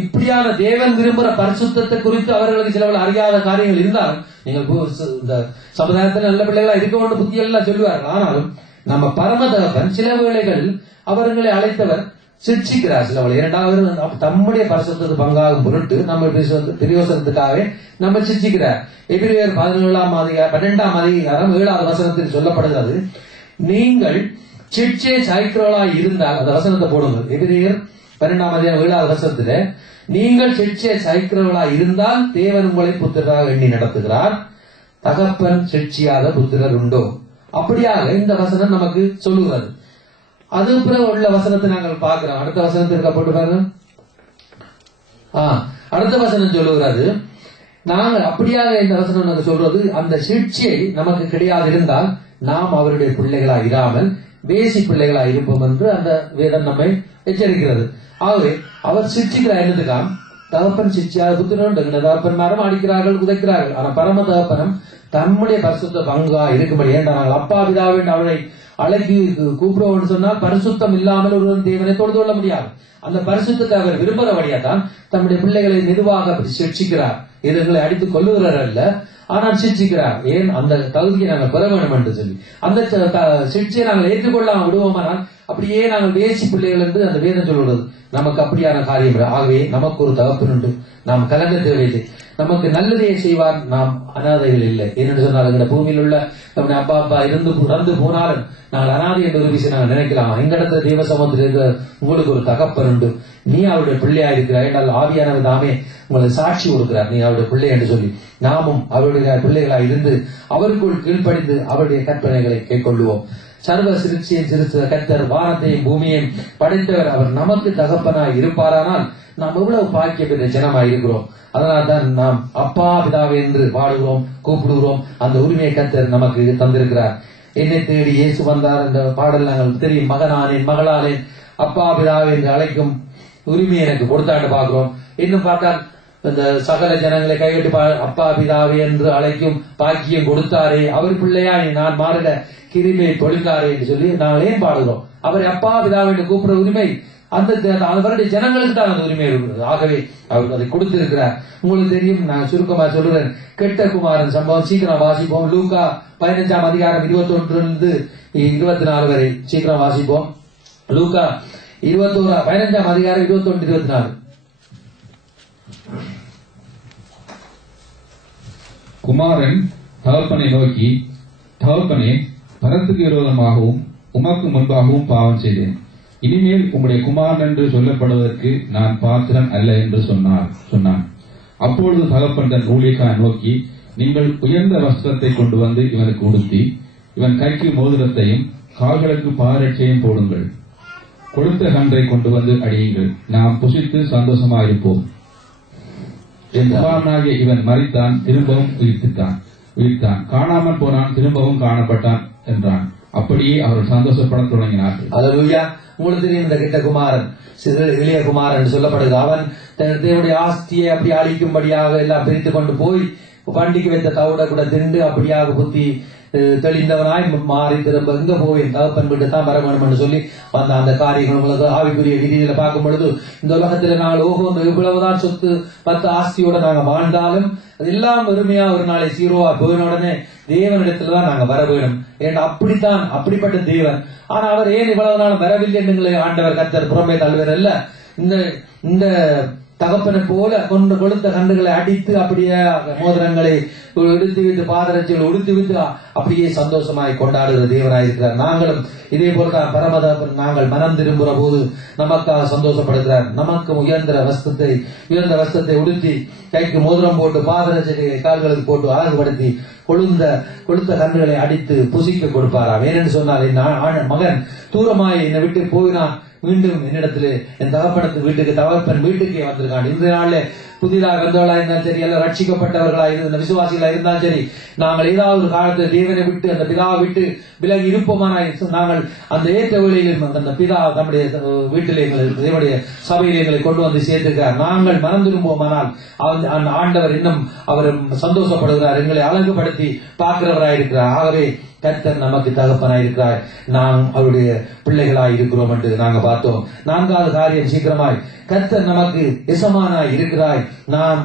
இப்படியான தேவன் விரும்புகிற பரிசுத்தத்தை குறித்து அவர்களுக்கு சில அறியாத காரியங்கள் இருந்தாலும், நீங்கள் இந்த சமுதாயத்தில் நல்ல பிள்ளைகளா இருக்க வேண்டும் புத்தியெல்லாம் சொல்லுவார்கள். ஆனாலும் நம்ம பரம தகப்பன் சில வேளைகளில் அவர்களை அழைத்தவர் சிட்சிக்கிறார். சில வேளை இரண்டாவது தம்முடைய பரிசுத்தத்துக்கு பங்காகும் பொருட்டு நம்ம பிரயோசனத்துக்காகவே நம்ம சிட்சிக்கிறார். எபிரேயர் 12ஆம் அதிகாரம் 7வது வசனத்தில் சொல்லப்படுகிறது, நீங்கள் சிட்சை சாய்க்கிறவர்களாய் இருந்தால், அந்த வசனத்தை போடுங்கள். எபிரேயர் 12ஆம் அதிகாரம் 7வது வசனத்திலே, நீங்கள் சிட்சை சாய்க்கிறவர்களாய் இருந்தால் தேவன் உங்களை புத்திரராக எண்ணி நடத்துகிறார், தகப்பன் சிட்சியாத புத்திரர் உண்டோ? அப்படியாக இந்த வசனம் நமக்கு சொல்லுகிறது. அது பிறகு உள்ள வசனத்தை நாங்கள் பார்க்கிறோம். அடுத்த வசனத்திற்கு போட்டு பாருங்க. அடுத்த வசனம் சொல்லுகிறது, நாங்கள் அப்படியாக இந்த வசனம் நாங்கள் சொல்றது, அந்த சிட்சை நமக்கு கிடையாது இருந்தால் நாம் அவருடைய பிள்ளைகளா இராமல் வேசி பிள்ளைகளா இருப்போம் என்று அந்த வேதம் நம்மை எச்சரிக்கிறது. ஆகவே அவர் சிட்சிக்கிறார் என்னதுக்காம், தகப்பன் சிட்சியாத புத்திரன் தகப்பன்மாரும் அடிக்கிறார்கள், உதைக்கிறார்கள். ஆனா பரம தகப்பனம் தம்முடைய பரிசுத்த பங்கா இருக்கும்படி, ஏன் நாங்கள் அப்பா பிதாவின் அவனை அழைக்கி கூப்பிடுவோம்னு சொன்னால் பரிசுத்தம் இல்லாமல் ஒருவன் தேவனை தொழுது கொள்ள முடியாது. அந்த பரிசுத்தத்தை அவர் விரும்புகிறபடியா தான் தம்முடைய பிள்ளைகளை மெதுவாக சிட்சிக்கிறார். எங்களை அடித்துக் கொள்ளுகிறார் அல்ல, ஆனால் சிட்சிக்கிறார். ஏன்? அந்த தகுதியை நாங்கள் பெற வேண்டும் என்று சொல்லி அந்த சிட்சையை நாங்கள் ஏற்றுக்கொள்ளாமல் விடுவோமானால் அப்படியே நாங்கள் வேசி பிள்ளைகள் என்று அந்த வேதம் சொல்லுவது. நமக்கு அப்படியான காரியம். ஆகவே நமக்கு ஒரு தகப்பன் உண்டு, நாம் கலங்க தேவையில்லை. நமக்கு நல்லதையே செய்வார், நாம் அனாதைகள் இல்லை. என்னென்னு சொன்னால் இந்த பூமியில் உள்ள நம்முடைய அப்பா இறந்து போனாலும் நாங்கள் அனாதை என்ற ஒரு விஷயம் நாங்கள் நினைக்கலாம். எங்களிடத்துல தேவ சமூகத்தில் இருக்கிற உங்களுக்கு ஒரு தகப்பன் உண்டு, நீ அவருடைய பிள்ளையா இருக்கிறாய் என்றால் ஆவியானவர் தாமே உங்களுக்கு சாட்சி கொடுக்கிறார், நீ அவருடைய பிள்ளை என்று சொல்லி. நாமும் அவருடைய பிள்ளைகளாக இருந்து அவருக்குள் கீழ்ப்படிந்து அவருடைய கற்பனைகளை கைக்கொள்ளுவோம். சர்வ சிருஷ்டியை சிருஷ்ட கர்த்தர் வானத்தையும் பூமியையும் படைத்தவர், அவர் நமக்கு தகப்பனாய் இருப்பாரானால் நாம் எவ்வளவு பாக்கிய பெற்ற ஜனமாய் இருக்கிறோம். அதனால் தான் நாம் அப்பா பிதாவே என்று பாடுகிறோம், கூப்பிடுகிறோம். அந்த உரிமையை கர்த்தர் நமக்கு தந்திருக்கிறார். என்னை தேடி இயேசு வந்தார் என்ற பாடல் நாங்கள் தெரியும். மகனானேன் மகளானேன் அப்பா பிதாவே என்று அழைக்கும் உரிமையை எனக்கு கொடுத்தாண்டு பார்க்கிறோம். இன்னும் பார்த்தால் இந்த சகல ஜனங்களை கைவிட்டு அப்பா பிதாவே என்று அழைக்கும் பாக்கியம் கொடுத்தாரே, அவர் பிள்ளையா நான் மாறுட கிருமையை பொழிந்தாரே என்று சொல்லி நாங்கள் ஏன் பாடுகிறோம்? அவரை அப்பா பிதாவே என்று கூப்பிடுற உரிமை அந்த அவருடைய ஜனங்களுக்கு தான் அந்த உரிமை இருக்கிறது. ஆகவே அவருக்கு அதை கொடுத்திருக்கிறார். உங்களுக்கு தெரியும், நான் சுருக்கமா சொல்லுறேன். கெட்ட குமாரன் சம்பவம் சீக்கிரம் வாசிப்போம். லூக்கா 15ஆம் அதிகாரம் 21 24 வரை சீக்கிரம் வாசிப்போம். லூக்கா 15ஆம் அதிகாரம் 21 24. குமாரன் தகப்பனை நோக்கி, தகப்பனே, பரத்துக்கு விரோதமாகவும் உமக்கு முன்பாகவும் பாவம் செய்தேன். இனிமேல் உம்முடைய குமாரன் என்று சொல்லப்படுவதற்கு நான் பாத்திரன் அல்ல என்று சொன்னான். அப்பொழுது தகப்பன் தன் ஊழியக்காரனை நோக்கி, நீங்கள் உயர்ந்த வஸ்திரத்தை கொண்டு வந்து இவனுக்கு உடுத்தி, இவன் கைக்கு மோதிரத்தையும் கால்களுக்கு பாதரட்சையும் போடுங்கள். கொடுத்த கன்றை கொண்டு வந்து அடியுங்கள், நாம் புசித்து சந்தோஷமாயிருப்போம். என் குமாரனாகிய இவன் மரித்தான், திரும்பவும் உயிர்த்தான், காணாமல் போனான், திரும்பவும் காணப்பட்டான் என்றான். அப்படியே அவர்கள் சந்தோஷப்பட தொடங்கினார்கள். அல்லேலூயா. உங்களுக்கு தெரியும், இந்த கிட்ட குமாரன் இளைய குமாரன் சொல்லப்படுது. அவன் தேவனுடைய ஆஸ்தியை அப்படி அழிக்கும்படியாக எல்லாம் பிரித்து கொண்டு போய் பண்டிகை வைத்த தவிட கூட திண்டு அப்படியாக புத்தி தெளிந்தவனாய் மாறி திரும்ப எங்க போய் தகப்பன் வீட்டு தான் வர வேண்டும் என்று சொல்லி வந்த அந்த காரியங்கள் உங்களுக்கு ஆவிக்குரிய ரீதியில பார்க்கும் பொழுது, இந்த உலகத்துல நாங்கள் இவ்வளவுதான் சொத்து 10 ஆஸ்தியோட நாங்க வாழ்ந்தாலும் அதெல்லாம் வெறுமையா ஒரு நாளை சீரோவா போயின உடனே தேவனிடத்துலதான் நாங்க வர வேணும். ஏன்னா அப்படித்தான், அப்படிப்பட்ட தேவன். ஆனா அவர் ஏன் இவ்வளவு நாள் வரவில்லை என்று ஆண்டவர் கர்த்தர் புறமே தள்ளுவர் அல்ல. இந்த தகப்பனை போல கொண்டு கொடுத்த கன்றுகளை அடித்து அப்படியே மோதிரங்களை எடுத்து விட்டு பாதரட்சிகள் உடுத்து விட்டு அப்படியே சந்தோஷமாய் கொண்டாடுகிற தேவனாய் இருக்கிறார். நாங்களும் இதே போலதான் பரமதகப்பன் நாங்கள் மனம் திரும்புகிற போது நமக்காக சந்தோஷப்படுகிறார். நமக்கு உயர்ந்த வஸ்திரத்தை உடுத்தி கைக்கு மோதிரம் போட்டு பாதரட்சிகளை கால்களுக்கு போட்டு அழகுபடுத்தி கொளுத்த கன்றுகளை அடித்து புசிக்க கொடுப்பாராம். ஏனென்று சொன்னால் என் மகன் தூரமாய் என்னை விட்டு போயினான், மீண்டும் என்னிடத்திலே என் தகப்பனத்து வீட்டுக்கு தகப்பன் வீட்டுக்கே வந்திருக்கான். இந்த நாள்ல புதிதாக வந்தவர்களா இருந்தாலும் சரி, அல்ல ரட்சிக்கப்பட்டவர்களா இருந்த விசுவாசிகளா இருந்தாலும் சரி, நாங்கள் ஏதாவது ஒரு காலத்தில் தேவனை விட்டு அந்த பிதாவை விட்டு விலகி இருப்போமானால் நாங்கள் அந்த ஏற்ற வேளையில் அந்த பிதா நம்முடைய வீட்டில் எங்களுக்கு தேவனுடைய சபையில் எங்களை கொண்டு வந்து சேர்த்திருக்கிறார். நாங்கள் மனம் திரும்புவோமானால் ஆண்டவர் இன்னும் அவர் சந்தோஷப்படுகிறார், எங்களை அழகுபடுத்தி பார்க்கிறவராயிருக்கிறார். ஆகவே கர்த்தர் நமக்கு தகப்பனாயிருக்கிறார், நாம் அவருடைய பிள்ளைகளாய் இருக்கிறோம் என்று நாங்க பார்த்தோம். 4வது காரியம் சீக்கிரமாய், கர்த்தர் நமக்கு எசமானாய் இருக்கிறாய், நாம்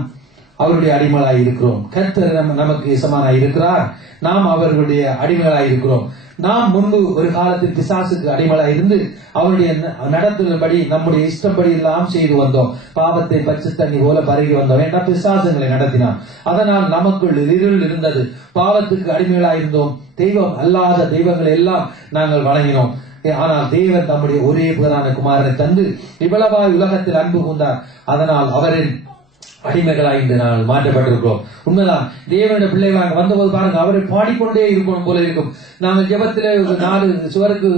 அவருடைய அடிமைகளாய் இருக்கிறோம். கர்த்தர் நமக்கு எசமானாய் இருக்கிறார், நாம் அவர்களுடைய அடிமைகளாய் இருக்கிறோம். நாம் முன்பு ஒரு காலத்தில் பிசாசுக்கு அடிமைகளாய் இருந்து அவருடைய நடத்துபடி நம்முடைய இஷ்டப்படி எல்லாம் செய்து வந்தோம். பாவத்தை பச்சை தண்ணி போல பருகி வந்தோம். ஏன்னா பிசாசுங்களை நடத்தினான். அதனால் நமக்குள் இருள் இருந்தது. பாவத்துக்கு அடிமைகளாய் இருந்தோம். தெய்வம் அல்லாத தெய்வங்களை எல்லாம் நாங்கள் வணங்கினோம். ஆனால் தேவன் தம்முடைய ஒரே பேரான குமாரனை தந்து இவ்வளவாய் உலகத்தில் அன்பு கூர்ந்தார். அதனால் அவரின் அடிமைகளாய் இன்று நாங்கள் மாற்றப்பட்டிருக்கிறோம். உண்மைதான், தேவனுடைய பிள்ளைகளாக வந்தபோது பாருங்க, அவரை பாடிக்கொண்டே இருக்கணும் போல இருக்கும். நாங்கள் ஜெபத்திலே 4 சுவருக்கு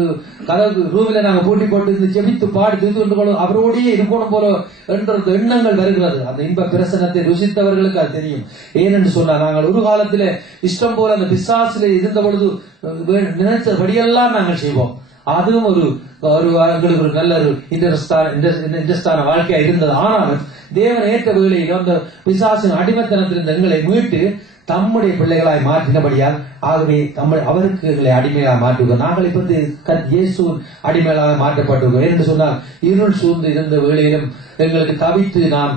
கதவு ரூமில நாங்கள் பூட்டி போட்டு ஜெபித்து பாடி திருத்து கொண்டு அவரோடையே இருக்கணும் போல என்ற எண்ணங்கள் வருகிறது. அந்த இன்ப பிரசனத்தை ருசித்தவர்களுக்கு அது தெரியும். ஏனென்று சொன்னால், நாங்கள் ஒரு காலத்திலே இஷ்டம் போல அந்த பிசாசிலே இருந்த பொழுது நினைத்தபடியெல்லாம் நாங்கள் செய்வோம். அதுவும் எங்களுக்கு ஒரு நல்ல ஒரு இன்ட்ரெஸ்டான வாழ்க்கையா இருந்தது. ஆனாலும் தேவன் ஏற்ற வேளையில் அந்த பிசாசின் அடிமைத்தனத்திலிருந்து எங்களை மீட்டு தம்முடைய பிள்ளைகளாய் மாற்றினபடியால், ஆகவே அவருக்கு எங்களை அடிமையாக மாற்றுகிறோம். நாங்கள் இப்ப இயேசு அடிமைகளாக மாற்றப்பட்டிருக்கிறோம். என்று சொன்னால், இருள் சூழ்ந்து இருந்த வேளையிலும் எங்களுக்கு தவித்து நாம்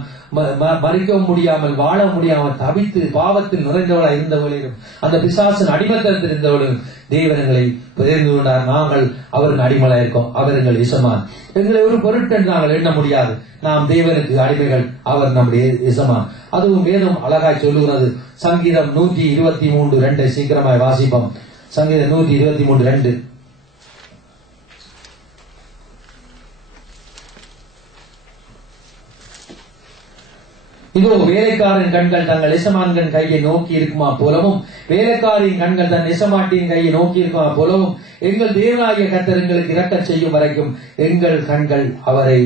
மறிக்கவும் முடியாமல் வாழ முடியாமல் தவித்து பாவத்தில் நிறைந்தவளாய் இருந்த வேளையிலும், அந்த பிசாசின் அடிமைத்தனத்தில் இருந்தவளும் தேவனங்களை தெரிந்து கொண்டார். நாங்கள் அவருக்கு அடிமையாக இருக்கோம். அவர் எங்கள் இசமான். எங்களை ஒரு பொருட்கள் நாங்கள் எண்ண முடியாது. நாம் தேவனுக்கு அடிமைகள், அவர் நம்முடைய இசமான். அதுவும் வேதம் அழகாய் சொல்லுகிறது. சங்கீதம் 123:2 சீக்கிரமாய் வாசிப்போம். சங்கீதம் 123:2. இதோ வேலைக்காரன் கண்கள் தங்கள் எசமான்கள் கையை நோக்கி இருக்குமா போலவும், வேலைக்காரின் கண்கள் தன் எசமாட்டின் கையை நோக்கி இருக்குமா போலவும், எங்கள் தேவனாகிய கர்த்தர் எங்களுக்கு இரக்கம் செய்யும் வரைக்கும் எங்கள் கண்கள் அவரை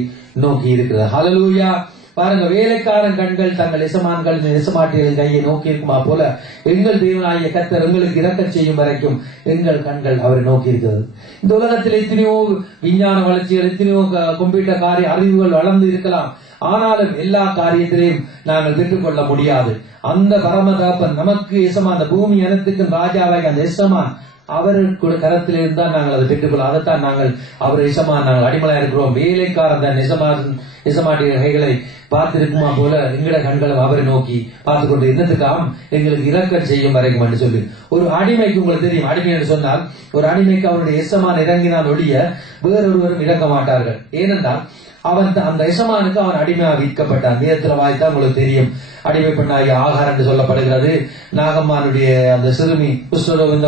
நோக்கி இருக்கிறது. ஹல்லேலூயா. பாருங்க, வேலைக்காரன் கண்கள் தங்கள் எசமான்கள் எசமாட்டிகள் கையை நோக்கி இருக்குமா போல எங்கள் தேவனாகிய கர்த்தர் எங்களுக்கு இரக்கம் செய்யும் வரைக்கும் எங்கள் கண்கள் அவரை நோக்கி இருக்கிறது. இந்த உலகத்தில் எத்தனையோ விஞ்ஞான வளர்ச்சிகள், எத்தனையோ கம்ப்யூட்டர் காரிய அறிவுகள் வளர்ந்து இருக்கலாம். ஆனாலும் எல்லா காரியத்திலையும் நாங்கள் பெற்றுக்கொள்ள முடியாது. அந்த பரமதகப்பன் நமக்கு எசமான், அந்த பூமி அனைத்துக்கும் ராஜாவாக அந்த எசமான் அவருக்கு கரத்தில் இருந்தால் நாங்கள் அதை பெற்றுக்கொள்ள. அதைத்தான் நாங்கள் அவர் எசமான், நாங்கள் அடிமையா இருக்கிறோம். வேலைக்காரன் தான் எசமாட்டிய கைகளை பார்த்திருக்குமா போல எங்கட கண்களும் அவரை நோக்கி பார்த்து கொண்டு என்னத்துக்காம் எங்களுக்கு இரக்கம் செய்யும் வரைக்கும் என்று சொல்லி. ஒரு அடிமைக்கு உங்களுக்கு தெரியும், அடிமை என்று சொன்னால் ஒரு அடிமைக்கு அவருடைய எசமான் இறங்கினால் ஒழிய வேறொருவரும் இறக்க மாட்டார்கள். ஏனென்றால் அவன் அந்த எசமானுக்கு அவன் அடிமையாக விற்கப்பட்டான். நேரத்தில் வாய்த்தான் உங்களுக்கு தெரியும். அடிமை பெண்ணாகிய ஆகார் என்று சொல்லப்படுகிறது. நாகம்மானுடைய அந்த சிறுமி குஷ்டரோகம்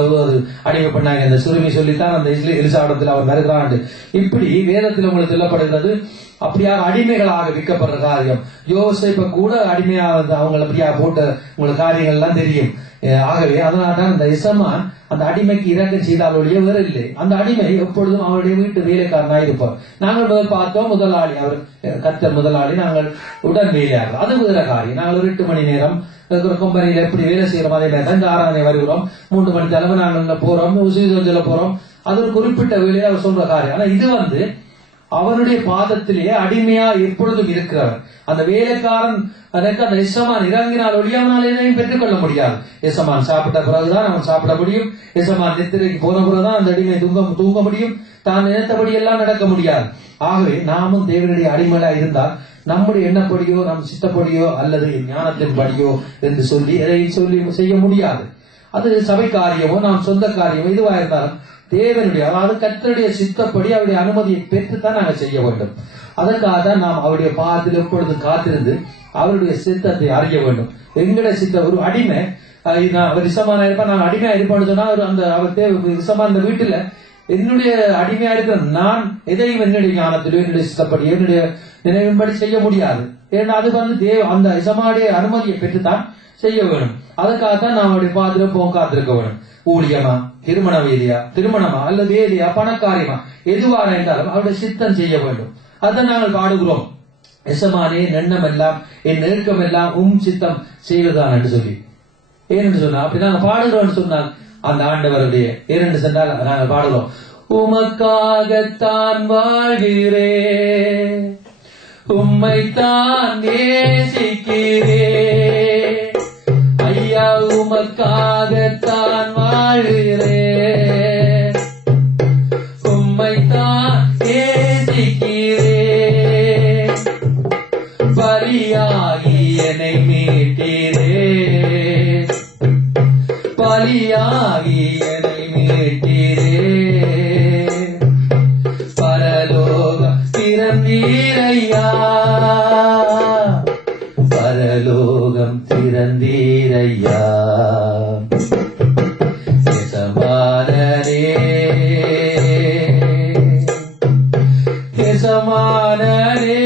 அடிமை பெண்ணாகிய அந்த சிறுமி சொல்லித்தான் அந்த எலிசாபத்தில் அவர் வருகிறான். இப்படி வேதத்தில் உங்களுக்கு சொல்லப்படுகிறது. அப்படியாக அடிமைகளாக விற்கப்படுற காரியம். யோசேப்ப கூட அடிமையாக அவங்களை அப்படியா போட்ட உங்களுக்கு காரியங்கள் எல்லாம் தெரியும். ஆகவே அதனால்தான் அந்த எசமான் அந்த அடிமைக்கு இரக்கம் செய்தால் ஒழிய வேற இல்லை. அந்த அடிமை எப்பொழுதும் அவருடைய வீட்டு வேலைக்காரனாக இருப்பார். நாங்கள் முதல் பார்த்தோம், முதலாளி அவர் கர்த்தர் முதலாளி, நாங்கள் உடன் வேலையாளர். அது வேற காரியம். நாங்கள் ஒரு 8 மணி நேரம் கம்பெனியில எப்படி வேலை செய்யறோம், அதே மாதிரி தான் 6 வருகிறோம். 3 மணி தலைமை நாங்கள் போறோம், சொல்ல போறோம். அது ஒரு குறிப்பிட்ட வேலையை அவர் சொல்ற காரியம். ஆனா இது அவனுடைய பாதத்திலேயே அடிமையா எப்பொழுதும் இருக்கிறவர். அந்த வேலைக்காரன் அந்த எசமான் இறங்கினால் ஒழியாமல் எதையும் பெற்றுக்கொள்ள முடியாது. எசமான் சாப்பிட்ட பிறகுதான் அவன் சாப்பிட முடியும். எசமான் நித்திரைக்கு போன பிறகுதான் அந்த அடிமை தூங்க முடியும். தான் நினைத்தபடி எல்லாம் நடக்க முடியாது. ஆகவே நாமும் தேவனுடைய அடிமையா இருந்தால் நம்முடைய எண்ணப்படியோ நம் சித்தப்படியோ அல்லது ஞானத்தின் படியோ என்று சொல்லி எதையும் சொல்லி செய்ய முடியாது. அது சபை காரியமோ நாம் சொந்த காரியமோ இதுவா இருந்தாலும் தேவனுடைய, அதாவது கர்த்தருடைய சித்தப்படி அவருடைய அனுமதியை பெற்றுத்தான் நாங்கள் செய்ய வேண்டும். அதற்காக தான் நாம் அவருடைய பாதத்தில் எப்பொழுது காத்திருந்து அவருடைய சித்தத்தை அறிய வேண்டும். எங்களுடைய சித்த ஒரு அடிமை அவர் ரிசமான இருப்பா, நான் அடிமையா இருப்பான்னு சொன்னா அவர் ரிசமான இந்த வீட்டுல என்னுடைய அடிமையா இருக்கிற நான் எதையும் என்னுடைய ஞானத்திலோ என்னுடைய சித்தப்படி என்னுடைய நினைவின்படி செய்ய முடியாது. ஏன்னா அது அந்த இசமாவுடைய அனுமதியை பெற்றுத்தான் செய்ய வேணும். அதுக்காகத்தான் நாம் அவருடைய பாதிர போக காத்திருக்க வேணும். ஊழியமா, திருமண வேதியா, திருமணமா அல்லது வேதியா, பணக்காரியமா, எதுவாக இருந்தாலும் அவருடைய சித்தம் செய்ய வேண்டும். அதான் நாங்கள் பாடுகிறோம், எசமானே நெண்ணம் எல்லாம் என் நெருக்கம் எல்லாம் சித்தம் செய்வதுதான் என்று சொல்லி. ஏனென்று சொன்னா அப்படி நாங்கள் பாடுகிறோம் சொன்னால் அந்த ஆண்டவருடைய ஏனென்று சொன்னால் நாங்கள் பாடுகிறோம், உமக்காகத்தான் வாழ்கிறேன், உம்மைத்தான் நேசிக்கிறேன், ஐயா உமக்காகத்தான் வாழ்கிறேன், உம்மைத்தான் நேசிக்கிறேன், பலியாகி என்னை மீட்டீரே, பலியாகி என்னை மீட்டீரே, பரலோகம் திறந்தீரையா, பரலோகம் திறந்தீரையா, எசமானனே எசமானனே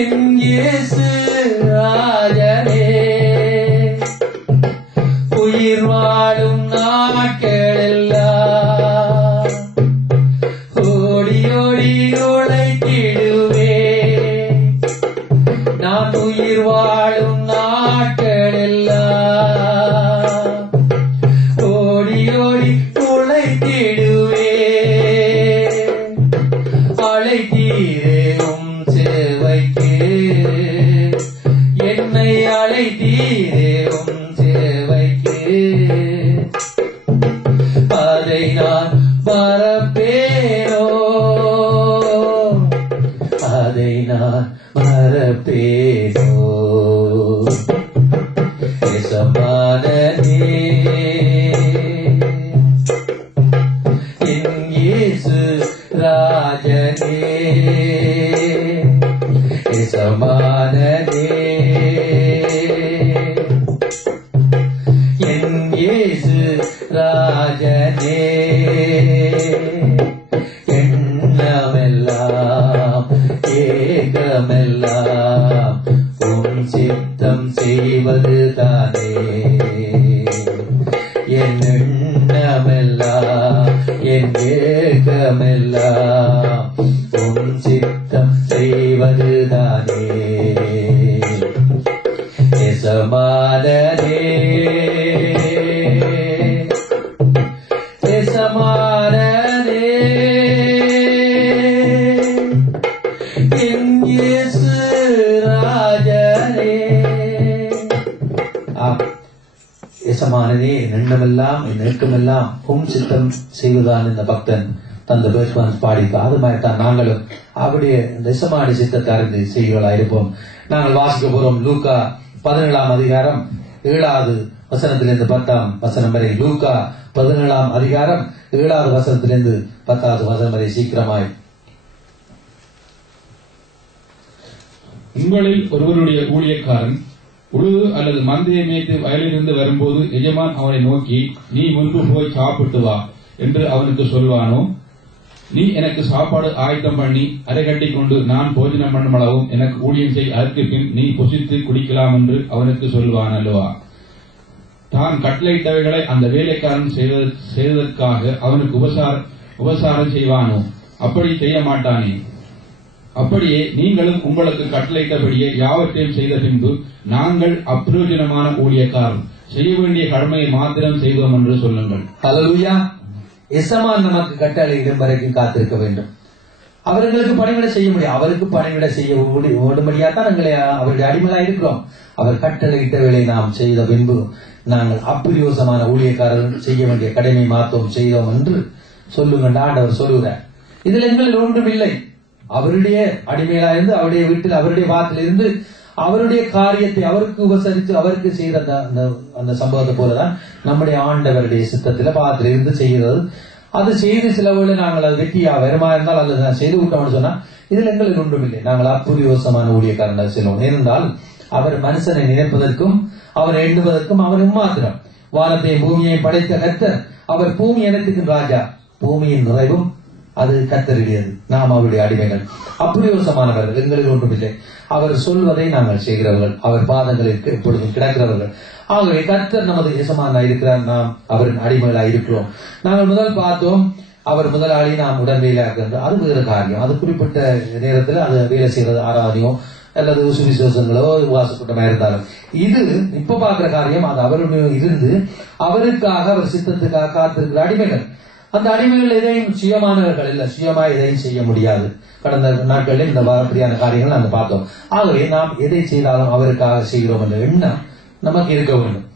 என் இயேசு ராஜனே, உயிர் வாழும் நாட்களெல்லாம் ஓடி ஓடி உழைத்திடுவே, நான் உயிர் வாழும் நாட்களெல்லாம் ஓடி ஓடி உழைத்திடுவே, அழைத்தீரே உம் சேவைக்கு, என்னை அழைத்தீரே உம் சேவைக்கு, அதை நான் மறப்பேனோ, அதை நான் மறப்பேனோ, எசமானனே என் இயேசு ராஜனே, எசமானனே என் இயேசு ராஜனே, எண்ணமெல்லாம் ஏகமெல்லாம் உம் சித்தம் செய்வது தானே, என் எண்ணமெல்லாம் என் ஏகமெல்லாம் உம் சித்தம் செய்வது தானே, எசமானனே எசமானனே என் இயேசு ராஜனே. எசமானனே எண்ணமெல்லாம் என் நெருக்கமெல்லாம் உம் சித்தம் செய்வதான் இந்த பக்தன் தந்த பேஸ்வான்ஸ் பாடிக்கு அது மாதிரிதான் நாங்களும் அவருடைய எசமான சித்தத்தை அறிந்து செய்களா இருப்போம். நாங்கள் வாசிக்க போறோம் லூக்கா 17ஆம் அதிகாரம் 7வது வசனத்திலிருந்து 10ஆம் வசனம் வரை. லூக்கா 17ஆம் அதிகாரம் 7வது வசனத்திலிருந்து 10வது வசனம் வரை. சீக்கிரமாய். உங்களில் ஒருவருடைய ஊழியக்காரன் உழுது அல்லது மந்தையை மேய்த்து வயலிலிருந்து வரும்போது எஜமான் அவனை நோக்கி, நீ முன்பு போய் சாப்பிட்டு வா என்று அவனுக்கு சொல்வானோ, நீ எனக்கு சாப்பாடு ஆயத்தம் பண்ணி அரை கட்டி கொண்டு நான் போஜனம் பண்ணும் அளவும் எனக்கு ஊழியம் செய், அதற்கு பின் நீ புசித்து குடிக்கலாம் என்று அவனுக்கு சொல்வான் அல்லவா? தான் கட்டளையிட்டவைகளை அந்த வேலைக்காரன் செய்வதற்காக அவனுக்கு உபசாரம் செய்வானோ? அப்படி செய்ய மாட்டானே. அப்படியே நீங்களும் உங்களுக்கு கட்டளையிட்டபடியே யாவற்றையும் செய்த பின்பு, நாங்கள் அப்பிரயோஜனமான ஊழியக்காரன், செய்ய வேண்டிய கடமையை மாத்திரம் செய்வோம் என்று சொல்லுங்கள். ஹல்லேலூயா. எசமான் நமக்கு கட்டளையிடும் வரைக்கும் காத்திருக்க வேண்டும். அவர்களுக்கு பணிவிட செய்ய முடியும். அவருக்கு பணிவிட செய்ய ஓடும்படியாத்தான் நாங்கள் அவருடைய அடிமையா இருக்கிறோம். அவர் கட்டளையிட்ட வேலை நாம் செய்த பின்பு நாங்கள் அப்பிரயோசமான ஊழியக்காரர்கள் செய்ய வேண்டிய கடமை மாத்தோம் செய்தோம் என்று சொல்லுங்கள் ஆண்டவர் சொல்லுகிறார். இதில் எங்களில் ஒன்றும் இல்லை. அவருடைய அடிமையா இருந்து அவருடைய வீட்டில் அவருடைய வாரத்தில் இருந்து அவருடைய காரியத்தை அவருக்கு உபசரித்து அவருக்கு செய்த அந்த சம்பவத்தை போலதான் நம்முடைய ஆண்டவருடைய சித்தத்துல பாத்திர இருந்து செய்கிறது. அது செய்து சில வேளை நாங்கள் அது வெற்றியா வருமா இருந்தால் அல்லது நான் செய்து விட்டோம்னு சொன்னா இதுல எங்களுக்கு ஒன்றுமில்லை. நாங்கள் அப்புரியோசமான ஊழியக்காரன் செல்வோம். ஏனென்றால் அவர் மனுஷனை நினைப்பதற்கும் அவர் எண்ணுவதற்கும் அவர் மாத்திரம். வானத்தையும் பூமியை படைத்த கர்த்தர். அவர் பூமி இனத்துக்கு ராஜா. பூமியின் நிறைவும் அது கர்த்தருடையது. நாம் அவருடைய அடிமைகள். அப்புரியோசமானவர்கள், எங்களில் ஒன்றுமில்லை. அவர் சொல்வதை நாங்கள் செய்கிறவர்கள், அவர் பாதங்களுக்கு எப்பொழுதும் கிடக்கிறவர்கள். ஆகவே கர்த்தர் நமது எசமானாய் இருக்கிறார், நாம் அவரின் அடிமைகளாய் இருக்கிறோம். நாங்கள் முதல் பார்த்தோம், அவர் முதலாளி, நாம் உடன் வேலையாக்குகின்ற அது வேறு காரியம். அது குறிப்பிட்ட நேரத்தில் அது வேலை செய்யறது ஆராதனையோ அல்லது சுவிசேஷங்களோ உபவாசக்கூட்டமா இருந்தாலும். இது இப்ப பார்க்கிற காரியம் அது அவருடைய இருந்து அவருக்காக அவர் சித்தத்துக்காக காத்திருக்கிற அடிமைகள். அந்த அடிமைகள் எதையும் சுயமானவர்கள் இல்ல, சுயமா எதையும் செய்ய முடியாது. கடந்த நாட்களில் இந்த வாரப்படியான காரியங்கள் நாங்கள் பார்த்தோம். ஆகவே நாம் எதை செய்தாலும் அவருக்காக செய்கிறோம் என்ற எண்ணம் நமக்கு இருக்க வேண்டும்.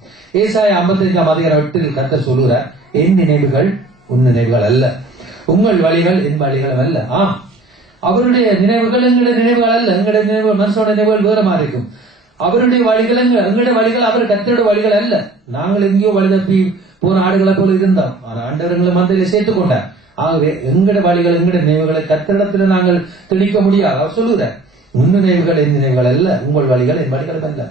ஏசாயா 55:8 கர்த்தர் சொல்லுகிறார், என் நினைவுகள் உன் நினைவுகள் அல்ல, உங்கள் வழிகள் என் வழிகள் அல்ல. அவருடைய நினைவுகள் எங்களுடைய நினைவுகள் அல்ல. எங்களுடைய நினைவுகள் மனுஷோட நினைவுகள் வேற மாதிரி இருக்கும். அவருடைய வழிகள் எங்களுடைய வழிகள் அவர் கர்த்தருடைய வழிகள் அல்ல. நாங்கள் எங்கேயோ வழி தப்பி போன ஆடுகளை போல இருந்தோம். ஆனா ஆண்டவர்களை மந்தையில சேர்த்துக் கொண்டார். ஆகவே எங்கட வழிகள் எங்களுடைய நினைவுகளை கர்த்தரிடத்துல நாங்கள் திணிக்க முடியாது. அவர் சொல்லுகிறார், உன் நினைவுகள் என் நினைவுகள் அல்ல, உங்கள் வழிகள் என் வழிகள் அல்ல.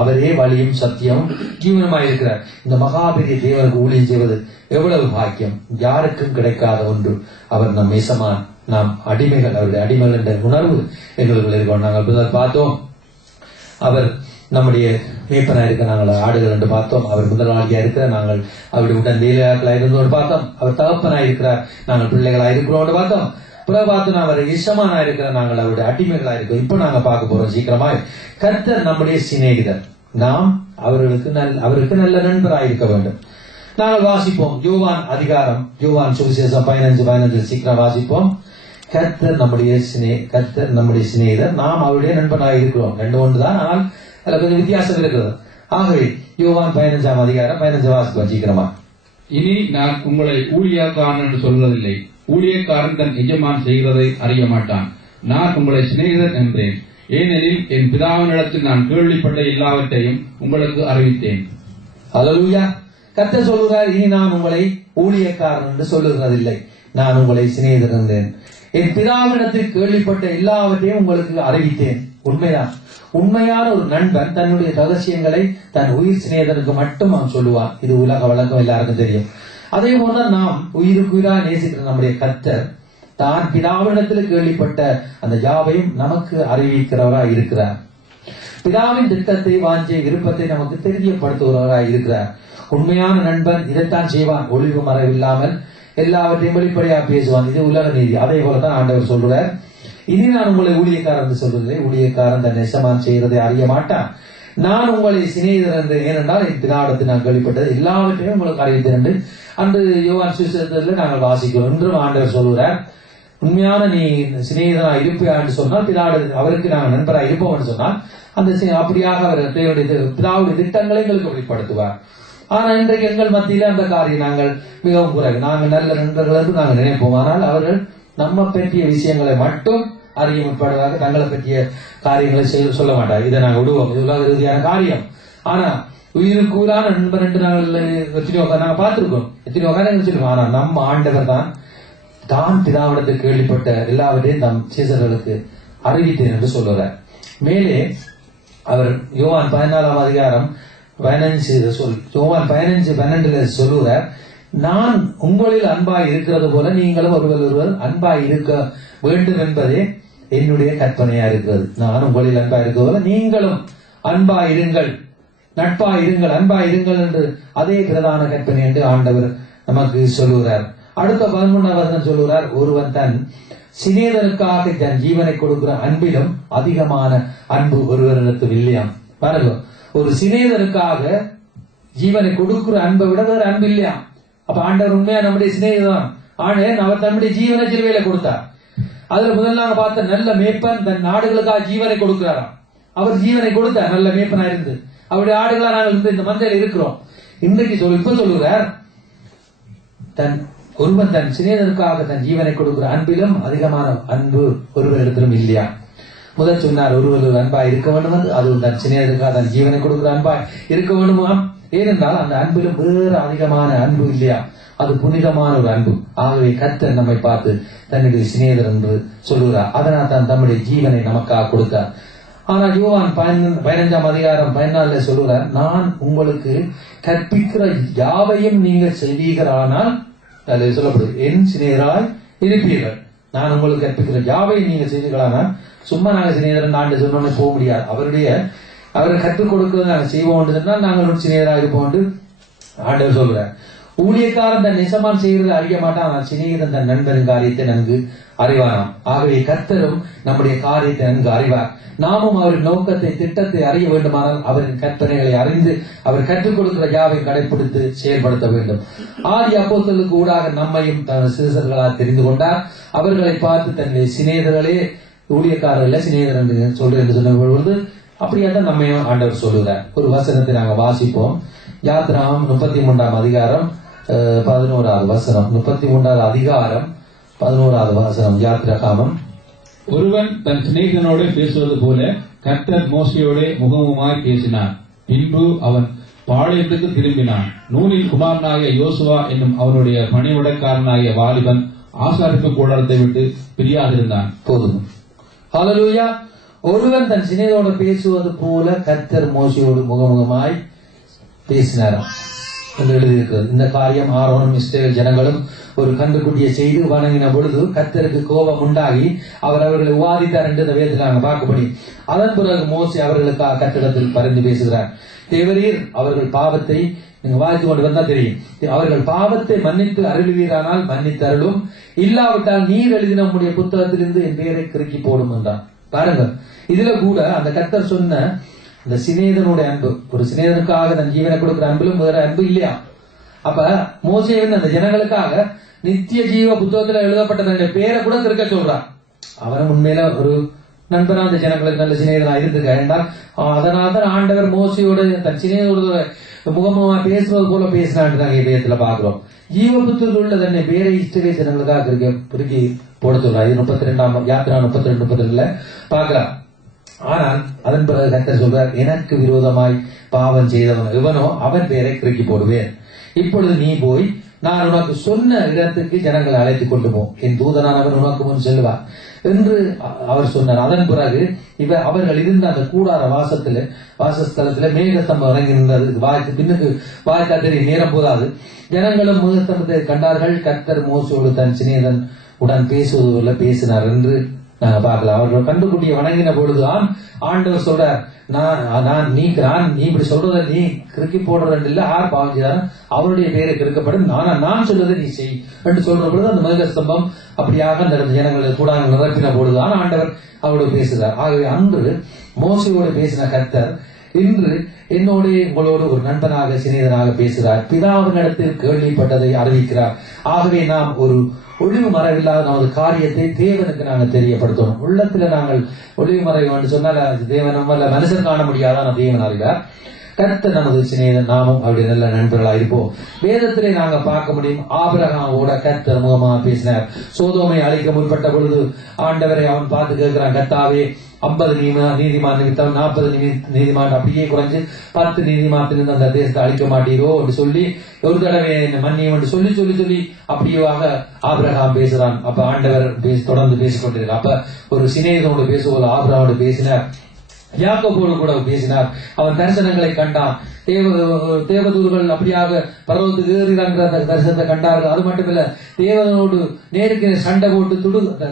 அவரே வழியும் சத்தியம் ஜீவனமாயிருக்கிறார். இந்த மகாபெரிய தேவனுக்கு ஊழியம் செய்வது எவ்வளவு பாக்கியம், யாருக்கும் கிடைக்காத ஒன்று. அவர் நம் நேசமான், நாம் அடிமைகள், அவருடைய அடிமைகள் என்ற உணர்வு எங்களுக்கு இருக்கோம். நாங்கள் பார்த்தோம், அவர் நம்முடைய மேய்ப்பனா இருக்க நாங்கள் ஆடுகள் என்று பார்த்தோம். அவர் முதலாளியா இருக்கிற நாங்கள் அவருடைய உடன் வேலையாட்களா இருந்தோடு பார்த்தோம். அவர் தகப்பனா இருக்கிறார், நாங்கள் பிள்ளைகளா இருக்கிறோம் பார்த்தோம். பிறகு பார்த்தோம் அவர் இஷ்டமானா இருக்கிற நாங்கள் அவருடைய அடிமைகளா இருக்கோம். இப்ப நாங்க பார்க்க போறோம் சீக்கிரமா. கர்த்தர் நம்முடைய சிநேகிதர், நாம் அவருக்கு நல்ல நண்பராக இருக்க வேண்டும். நாங்கள் வாசிப்போம் யோவான் சுவிசேஷம் 15:15 சீக்கிரம் வாசிப்போம். கர்த்தர் நம்முடைய சிநேகிதர், நாம் அவருடைய நண்பனாக இருக்கிறோம். 2 ஒன்றுதான், ஆனால் அதுல கொஞ்சம் வித்தியாசம் இருக்கிறது. ஆகவே யோவான் 15:15 வாசிப்போம் சீக்கிரமா. இனி நான் உங்களை ஊழியக்காரன் என்று சொல்வதில்லை, ஊழியக்காரன் தன் எஜமான் செய்கிறதை அறிய மாட்டான். நான் உங்களை சிநேகிதர் என்றேன், ஏனெனில் என் பிதாவினிடத்தில் நான் கேள்விப்பட்ட எல்லாவற்றையும் உங்களுக்கு அறிவித்தேன். அல்லேலூயா. கர்த்தர் சொல்லுகிறார், இனி நான் உங்களை ஊழியக்காரன் என்று சொல்லுகிறதில்லை, நான் உங்களை சிநேகிதர் என்றேன், என் பிதாவினிடத்தில் கேள்விப்பட்ட எல்லாவற்றையும் உங்களுக்கு அறிவித்தேன். உண்மைதான். உண்மையான ஒரு நண்பன் தன்னுடைய ரகசியங்களை தன் உயிர் சிநேகிதனுக்கு மட்டும் அவன் சொல்லுவான். இது உலக வழக்கம், எல்லாருக்கும் தெரியும். அதே போல நாம் உயிருக்கு உயிராக நேசிக்கிற நம்முடைய கர்த்தர் தான் பிதாவினிடத்தில் கேள்விப்பட்ட அந்த யாவையும் நமக்கு அறிவிக்கிறவராய் இருக்கிறார். பிதாவின் திட்டத்தை, வாஞ்சை, விருப்பத்தை நமக்கு தெரியப்படுத்துகிறவராய் இருக்கிறார். உண்மையான நண்பன் இதைத்தான் செய்வான், ஒளிவு மறைவில்லாமல் எல்லாவற்றையும் வெளிப்படையாக பேசுவான். இது உலக நீதி. அதே போலதான் ஆண்டவர் சொல்றார், இனி நான் உங்களை ஊழியக்காரன் என்று சொல்வதில்லை, ஊழியக்காரன் தன் நெசமான் செய்வதை அறிய மாட்டான், நான் உங்களை சிநேகிதர் என்று, ஏனென்றால் என் பிதாவிடத்தில் நான் கேள்விப்பட்டது எல்லாவற்றையும் உங்களுக்கு அறிவித்தேன் என்று அன்று யோவான் சுவிசேஷத்தில் நாங்கள் வாசிக்கிறோம். என்றும் ஆண்டவர் சொல்கிறார், உண்மையான நீ சிநேகிதனா இருப்பியா என்று சொன்னால் அவருக்கு நாங்கள் நண்பராக இருப்போம் என்று சொன்னால் அந்த அப்படியாக அவர் பிதாவுடைய திட்டங்களை எங்களுக்கு வெளிப்படுத்துவார். ஆனா இன்றைக்கு எங்கள் மத்தியில அந்த காரியம் நாங்கள் மிகவும் குறைவு. நாங்கள் நல்ல நண்பர்கள் என்று நாங்கள் நினைப்போம், ஆனால் அவர்கள் நம்ம பற்றிய விஷயங்களை மட்டும் அறியப்படுவாங்க, தங்களை பற்றிய காரியங்களை சொல்ல மாட்டாங்க. இதை நாங்கள் விடுவோம், இது உலக ரீதியான காரியம். ஆனா உயிருக்கு உயிரான நண்பர் என்று நாங்கள் நாங்கள் பார்த்திருக்கோம், எத்தனையோ காரியங்கள் வச்சிருக்கோம். ஆனா நம்ம ஆண்டவர் தான் பிதாவிடத்தில் கேள்விப்பட்ட எல்லாவற்றையும் தம் சீசர்களுக்கு அறிவித்தேன் என்று சொல்லுறார். மேலே அவர் யோவான் 14:15 சொல்லுகிறார், நான் உங்களில் அன்பாய் இருக்கிறது போல நீங்களும் ஒருவர் அன்பாய் இருக்க வேண்டும் என்பதே என்னுடைய கற்பனையா இருக்கிறது. நான் உங்களில் அன்பாய் இருக்கிறது போல நீங்களும் அன்பாய் இருங்கள், நட்பாய் இருங்கள், அன்பாய் இருங்கள் என்று அதே பிரதான கற்பனை என்று ஆண்டவர் நமக்கு சொல்லுகிறார். அடுத்த 11 சொல்லுகிறார், ஒருவன் தன் சிநேகிதனுக்காக தன் ஜீவனை கொடுக்கிற அன்பிலும் அதிகமான அன்பு ஒருவரிடத்தில் இல்லையாம். பாருங்க, ஒரு சிநேகிதனுக்காக ஜீவனை கொடுக்கிற அன்பை விட வேற அன்பு இல்லையா? அப்ப ஆண்டவர் உண்மையா நம்முடைய சிநேகிதன். அவர் தன்னுடைய ஜீவனை சிலுவையில கொடுத்தார். அதுல முதல்ல நாங்க பார்த்த நல்ல மேய்ப்பன் தன் ஆடுகளுக்காக ஜீவனை கொடுக்கிறாராம். அவர் ஜீவனை கொடுத்தார், நல்ல மேய்ப்பனா இருந்து. அவருடைய ஆடுகளா நாங்கள் இந்த மந்தையில இருக்கிறோம். இன்றைக்கு இப்ப சொல்லுகிறார், ஒருவன் தன் சிநேகிதனுக்காக தன் ஜீவனை கொடுக்கிற அன்பிலும் அதிகமான அன்பு ஒருவரிடத்திலும் இல்லையா? முதல் சொன்னார் ஒருவர் அன்பாய் இருக்க வேண்டும் என்று, அது தன் சிநேகிதருக்காக தன் ஜீவனை கொடுக்கிற அன்பாய் இருக்க வேண்டுமாம். ஏனென்றால் அந்த அன்பிலும் வேறு அதிகமான அன்பு இல்லையா, அது புனிதமான ஒரு அன்பு. ஆகவே கர்த்தர் நம்மை பார்த்து தன்னுடைய சிநேகிதர் என்று சொல்லுகிறார். அதனால் தான் தம்முடைய ஜீவனை நமக்காக கொடுத்தார். ஆனால் யோவான் 15ஆம் அதிகாரம் 14 சொல்லுகிறார், நான் உங்களுக்கு கற்பிக்கிற யாவையும் நீங்கள் செய்வீர்களானால், அதில் சொல்லப்படுது, என் சிநேகிதராய் இருப்பீர்கள். நான் உங்களுக்கு கற்பிக்கிற யாவையும் நீங்கள் செய்வீர்களானால், சும்மா நாங்கள் சிநேகிதர் ஆண்டு சொன்னோன்னு போக முடியாது. அவர்கள் கற்றுக் கொடுக்கிறது நாங்கள் செய்வோம் சொன்னால் நாங்கள் சிநேகிதராக இருப்போம் என்று ஆண்டவர் சொல்கிறார். ஊழியக்காரன் தன் நெசமான் செய்கிறது அறிய மாட்டான், ஆனால் சிநேகிதன் தன் நண்பரின் காரியத்தை நன்கு அறிவானாம். ஆகவே கர்த்தரும் நம்முடைய காரியத்தை நன்கு அறிவார். நாமும் அவரின் நோக்கத்தை திட்டத்தை அறிய வேண்டுமானால் அவரின் கற்பனைகளை அறிந்து அவர் கற்றுக் கொடுக்கிற யாவை கடைபிடித்து செயல்படுத்த வேண்டும். ஆதி அப்போஸ்தலருக்கு ஊடாக நம்மையும் தனது சிறுசர்களாக தெரிந்து கொண்டார். அவர்களை பார்த்து தன்னுடைய சிநேகிதர்களே ஊழியக்காரர்களே சிநேகிதர் என்று சொல்றேன் என்று சொன்ன பொழுது அப்படியாதான் நம்மையும் ஆண்டவர் சொல்லுகிறார். ஒரு வசனத்தை நாங்கள் வாசிப்போம். யாத்திராகம் 33ஆம் அதிகாரம் 11வது வசனம். 33வது அதிகாரம் 11வது வசனம். யாத்திராகமம். ஒருவன் தன் சிநேகிதனோடு பேசுவது போல கர்த்தர் மோசேயோடு முகமுகமாய் பேசினார். பின்பு அவன் பாளையத்துக்கு திரும்பினான். நூனின் குமாரனாகிய யோசுவா என்னும் அவனுடைய பணிவிடைக்காரனாகிய வாலிபன் ஆசாரிப்பு கூடாரத்தை விட்டு பிரியாதிருந்தான். போதும். ஹல்லேலூயா. ஒருவன் தன் சிநேகிதனோடு பேசுவது போல கர்த்தர் மோசேயோடு முகமுகமாய் பேசினாராம் என்று எழுதியிருக்கிறது. இந்த காரியம் ஆரோனும் இஸ்ரவேல் ஜனங்களும் ஒரு கன்றுக்குட்டியை செய்து வணங்கின பொழுது கர்த்தருக்கு கோபம் உண்டாகி அவர்களை விவாதித்தார் என்று இந்த வேதத்தில் நாங்கள் பார்க்கப்படி. அதன் பிறகு மோசே அவர்களுக்காக கர்த்தரிடத்தில் பரிந்து பேசுகிறார். தேவரீர் அவர்கள் பாவத்தை நீங்க வாதித்து கொண்டு வந்தா தெரியும், அவர்கள் பாவத்தை மன்னித்து அருள்வீரானால் மன்னித்து அருளும், இல்லாவிட்டால் நீர் எழுதின நம்முடைய புத்தகத்திலிருந்து என் பெயரை கிறுக்கி போடும் என்றான். பாருங்க, இதுல கூட அந்த கர்த்தர் சொன்ன இந்த சிநேகிதனுடைய அன்பு, ஒரு சிநேகிதனுக்காக தன் ஜீவனை கொடுக்கிற அன்பிலும் வேற அன்பு இல்லையா. அப்ப மோசே அந்த ஜனங்களுக்காக நித்திய ஜீவ புத்தகத்துல எழுதப்பட்ட தன்னுடைய பேரை கூட கிறுக்க சொல்றான். அவன் உண்மையில ஒரு நண்பனா அந்த ஜனங்களுக்கு நல்ல சிநேகிதனா இருந்திருக்க என்றால் அதனால்தான் ஆண்டவர் மோசையோடு தன் சிநேகிதோட முகமுகமா பேசுவது போல பேசினான்னு நாங்க இதயத்துல பாக்குறோம். ஜீவ புத்தகத்தில் உள்ள தன்னை பேரை இஷ்டவே ஜனங்களுக்காக பிரிக்கி போட சொல்றாரு. 32ஆம் யாத்திரா 32 பாக்கலாம். ஆனால் அதன் பிறகு கர்த்தர் சொல்றார், எனக்கு விரோதமாய் பாவம் செய்தவன் எவனோ அவன் பேரை கிறுக்கி போடுவேன். இப்பொழுது நீ போய் நான் உனக்கு சொன்ன இடத்துக்கு ஜனங்களை அழைத்துக் கொண்டு போ, என் தூதனானவன் உனக்கு முன் செல்வார் என்று அவர் சொன்னார். அதன் பிறகு அவர்கள் இருந்த அந்த கூடார வாசஸ்தலத்துல மேகஸ்தம்பம் இறங்கி நின்றது. வாய்க்கு பின்னுக்கு வாய்க்கா தெரியும், நேரம் போதாது. ஜனங்களும் மேகஸ்தம்பத்தை கண்டார்கள். கர்த்தர் மோசேயோடு தன் சிநேகிதன் உடன் பேசுவது போல பேசினார் என்று நாங்க பார்க்கலாம். அவர்கள் கண்டுக்குட்டியை வணங்கின பொழுதுதான் ஆண்டவர் சொல்றார், நீ இப்படி சொல்றத நீ கிறுக்கி போடுறது இல்ல, ஆர் பாவம் செய்தாலும் அவருடைய பேரை கிறுக்கப்படும், நான் சொல்றதை நீ செய் என்று சொல்ற பொழுது அந்த மேகஸ்தம்பம் அப்படியாக அந்த ஜனங்களை கூட நிரப்பின பொழுதுதான் ஆண்டவர் அவரோடு பேசுகிறார். ஆகவே அன்று மோசையோடு பேசின கர்த்தர் இன்று என்னோடு உங்களோடு ஒரு நண்பனாக சிநேகிதனாக பேசுகிறார். பிதாவின் இடத்தில் கேள்விப்பட்டதை அறிவிக்கிறார். ஆகவே நாம் ஒரு ஒளிவு மறைவில்லாத நமது காரியத்தை தேவனுக்கு நாங்கள் தெரியப்படுத்தணும். உள்ளத்துல நாங்கள் ஒளிவு மறைவு சொன்னால் தேவன் நம்மள மனுஷன் காண முடியாதான் தேவன் அறிவார். கர்த்தர் நமது சிநேகிதன், நாமும் அப்படி நல்ல நண்பர்களா இருப்போம். வேதத்திலே நாங்க பார்க்க முடியும், ஆபிரகாமோட கர்த்தர் முகமா பேசினார். சோதோமை அழிக்க முற்பட்ட பொழுது ஆண்டவரை அவன் பார்த்து கேட்கிறான், கர்த்தாவே 50 நீதிமான் நிமித்தம் 40 நீதிமான் அப்படியே குறைஞ்சு 10 நீதிமானத்திலிருந்து அந்த தேசத்தை அழிக்க மாட்டீரோ என்று சொல்லி ஒரு தடவை மன்னியும் என்று சொல்லி சொல்லி சொல்லி அப்படியாக ஆபிரகாம் பேசுறான். அப்ப ஆண்டவர் தொடர்ந்து பேசிக்கொண்டிருக்கிறார். அப்ப ஒரு சிநேகிதனோடு பேசுவோம், ஆபிரகாமோடு பேசினார், யாக்கோபோடு கூட பேசினார். அவன் தரிசனங்களை கண்டான். தேவதூர்கள் அப்படியாக பர்வதத்துக்கு ஏறுகிறாங்கிற அந்த தரிசனத்தை கண்டார்கள். அது மட்டுமில்ல, தேவனோடு நேருக்கு சண்டை போட்டு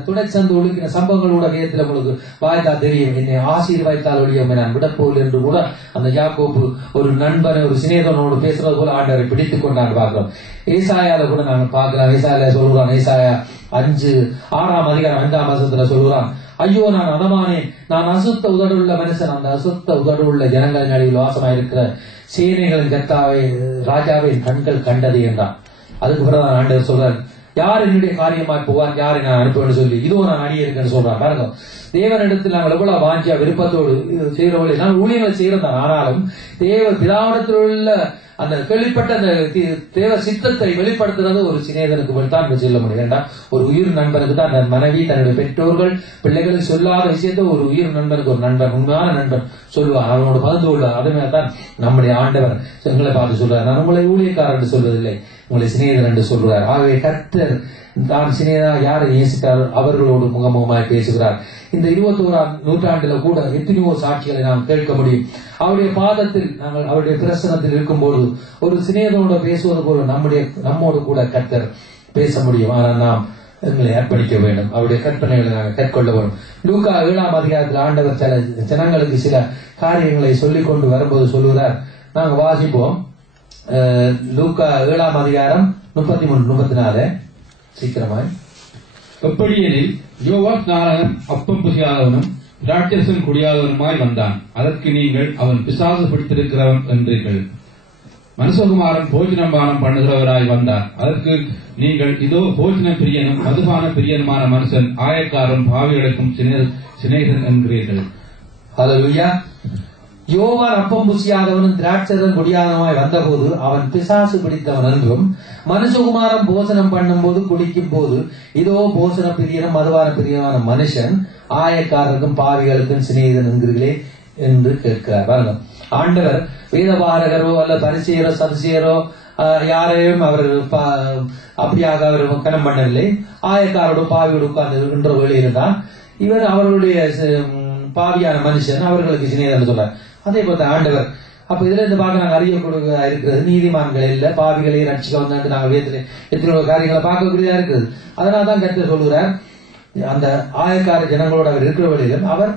துணை சந்து ஒழுக்கின சம்பவங்களோட வேதத்தில் உங்களுக்கு வாய்த்தா தெரியும். என்னை ஆசீர்வாய்த்தால் ஒழியும் நான் விடப்போல் என்று கூட அந்த யாக்கோபு ஒரு நண்பனை ஒரு சிநேகிதனோடு பேசுறது போல ஆண்டவரை பிடித்துக் கொண்டாங்க பார்க்கிறோம். ஏசாயால கூட நாங்க பார்க்கலாம். ஏசாயா சொல்லுறான், ஏசாயா 6ஆம் அதிகாரம் 5ஆம் வசனத்துல சொல்லுறான், ஐயோ நான் அதமானேன், நான் அசுத்த உதடுள்ள மனுஷன், அந்த அசுத்த உதடுள்ள ஜனங்களின் நடுவில் வாசமாயிருக்கிற சேனைகளின் கர்த்தாவை ராஜாவின் கண்கள் கண்டது என்றான். அதுக்கு பிறகு ஆண்டவர் சொல்றார், யார் என்னுடைய காரியமாய் போவார், யாரை நான் அனுப்புவேன்னு சொல்லி இதுவும் நான் அடியே இருக்கேன்னு சொல்றான். பாருங்க, தேவனிடத்தில் நாங்கள் எவ்வளவு வாஞ்சியா விருப்பத்தோடு செய்கிறவர்களே நான் ஊழியங்களை செய்யறதான். ஆனாலும் தேவ பிதாவிடத்தில் உள்ள அந்த வெளிப்பட்ட அந்த தேவ சித்தத்தை வெளிப்படுத்துறது ஒரு சிநேகிதனுக்கு தான் சொல்ல முடியும். ஏண்டா ஒரு உயிர் நண்பனுக்கு தான் தன் மனைவி தன்னுடைய பெற்றோர்கள் பிள்ளைகளுக்கு சொல்லாத விஷயத்த ஒரு உயிர் நண்பனுக்கு ஒரு நண்பன், உண்மையான நண்பன் சொல்லுவார், அவனோட பகிர்ந்து கொள்வார். அதுமே தான் நம்முடைய ஆண்டவர் எங்களை பார்த்து சொல்றார், நான் உங்களை ஊழியக்காரர் என்று சொல்வதில்லை, உங்களை சிநேகிதன் என்று சொல்றார். ஆகவே கர்த்தர் தான் சிநேகிதா யாரை நேசித்தார் அவர்களோடு முகமுகமாய் பேசுகிறார். இந்த 21ஆம் நூற்றாண்டுல கூட எத்தனையோ சாட்சிகளை நாம் கேட்க முடியும். அவருடைய பாதத்தில் நாங்கள் அவருடைய பிரசனத்தில் இருக்கும்போது ஒரு சிநேகிதனோட பேசுவது போல நம்மோடு கூட கர்த்தர் பேச முடியும். ஆனால் நாம் எங்களை அர்ப்பணிக்க வேண்டும், அவருடைய கற்பனைகளை நாங்கள் கற்கொள்ள வேண்டும். லூக்கா 7ஆம் அதிகாரத்தில் ஆண்டவர் சில ஜனங்களுக்கு சில காரியங்களை சொல்லிக் கொண்டு வரும்போது சொல்லுகிறார். நாங்கள் வாசிப்போம். லூக்கா 7ஆம் அதிகாரம் 33-34 சீக்கிரமாய். எப்படியெனில் யோவான் ஸ்நானகன் அப்பம் புசியாதவனும் திராட்சரசம் குடியாதவனுமாய் வந்தான். அதற்கு நீங்கள் அவன் பிசாசு பிடித்திருக்கிறவன் என்றீர்கள். மனுஷகுமாரன் போஜனம் பானம் பண்ணுகிறவராய் வந்தார். அதற்கு நீங்கள் இதோ போஜன பிரியனும் மதுபான பிரியனுமான மனுஷன் ஆயக்காரும் பாவிகளுக்கும் சிநேகிதன் என்கிறீர்கள். ஹல்லேலூயா. யோவான் அப்பம் புசியாதவனும் திராட்சரசம் குடியாதவனாய் வந்தபோது அவன் பிசாசு பிடித்தவன் என்றும், மனுஷகுமாரன் போசனம் பண்ணும் போது குடிக்கும் போது இதோ போசன பிரியனும் மதுபான பிரியமான மனுஷன் ஆயக்காரருக்கும் பாவிகளுக்கும் சிநேகிதன் என்கிறீர்களே என்று கேட்கிறார். பாருங்க, ஆண்டவர் வேதபாரகரோ அல்ல பரிசேயரோ சதுசேயரோ யாரையும் அவர் அப்படியாக அவர் கனம் பண்ணவில்லை. ஆயக்காரோட பாவியோடு உட்கார்ந்து இருக்கின்ற வேளையில தான் இவர் அவர்களுடைய பாவியான மனுஷன் அவர்களுக்கு சிநேகிதன் சொல்றார். அதே போல ஆண்டவர் அப்ப இதுல இருந்து பார்க்க நாங்க அறியக்கூடிய இருக்கிறது நீதிமான்கள் இல்ல பாவிகளை ரட்சிக்க வந்து நாங்கள் வேதத்துல எத்தனை காரியங்களை பார்க்கக்கூடியதா இருக்குது. அதனாலதான் கர்த்தர் சொல்லுகிறார், அந்த ஆயக்கார ஜனங்களோட அவர் இருக்கிற வழியிலும் அவர்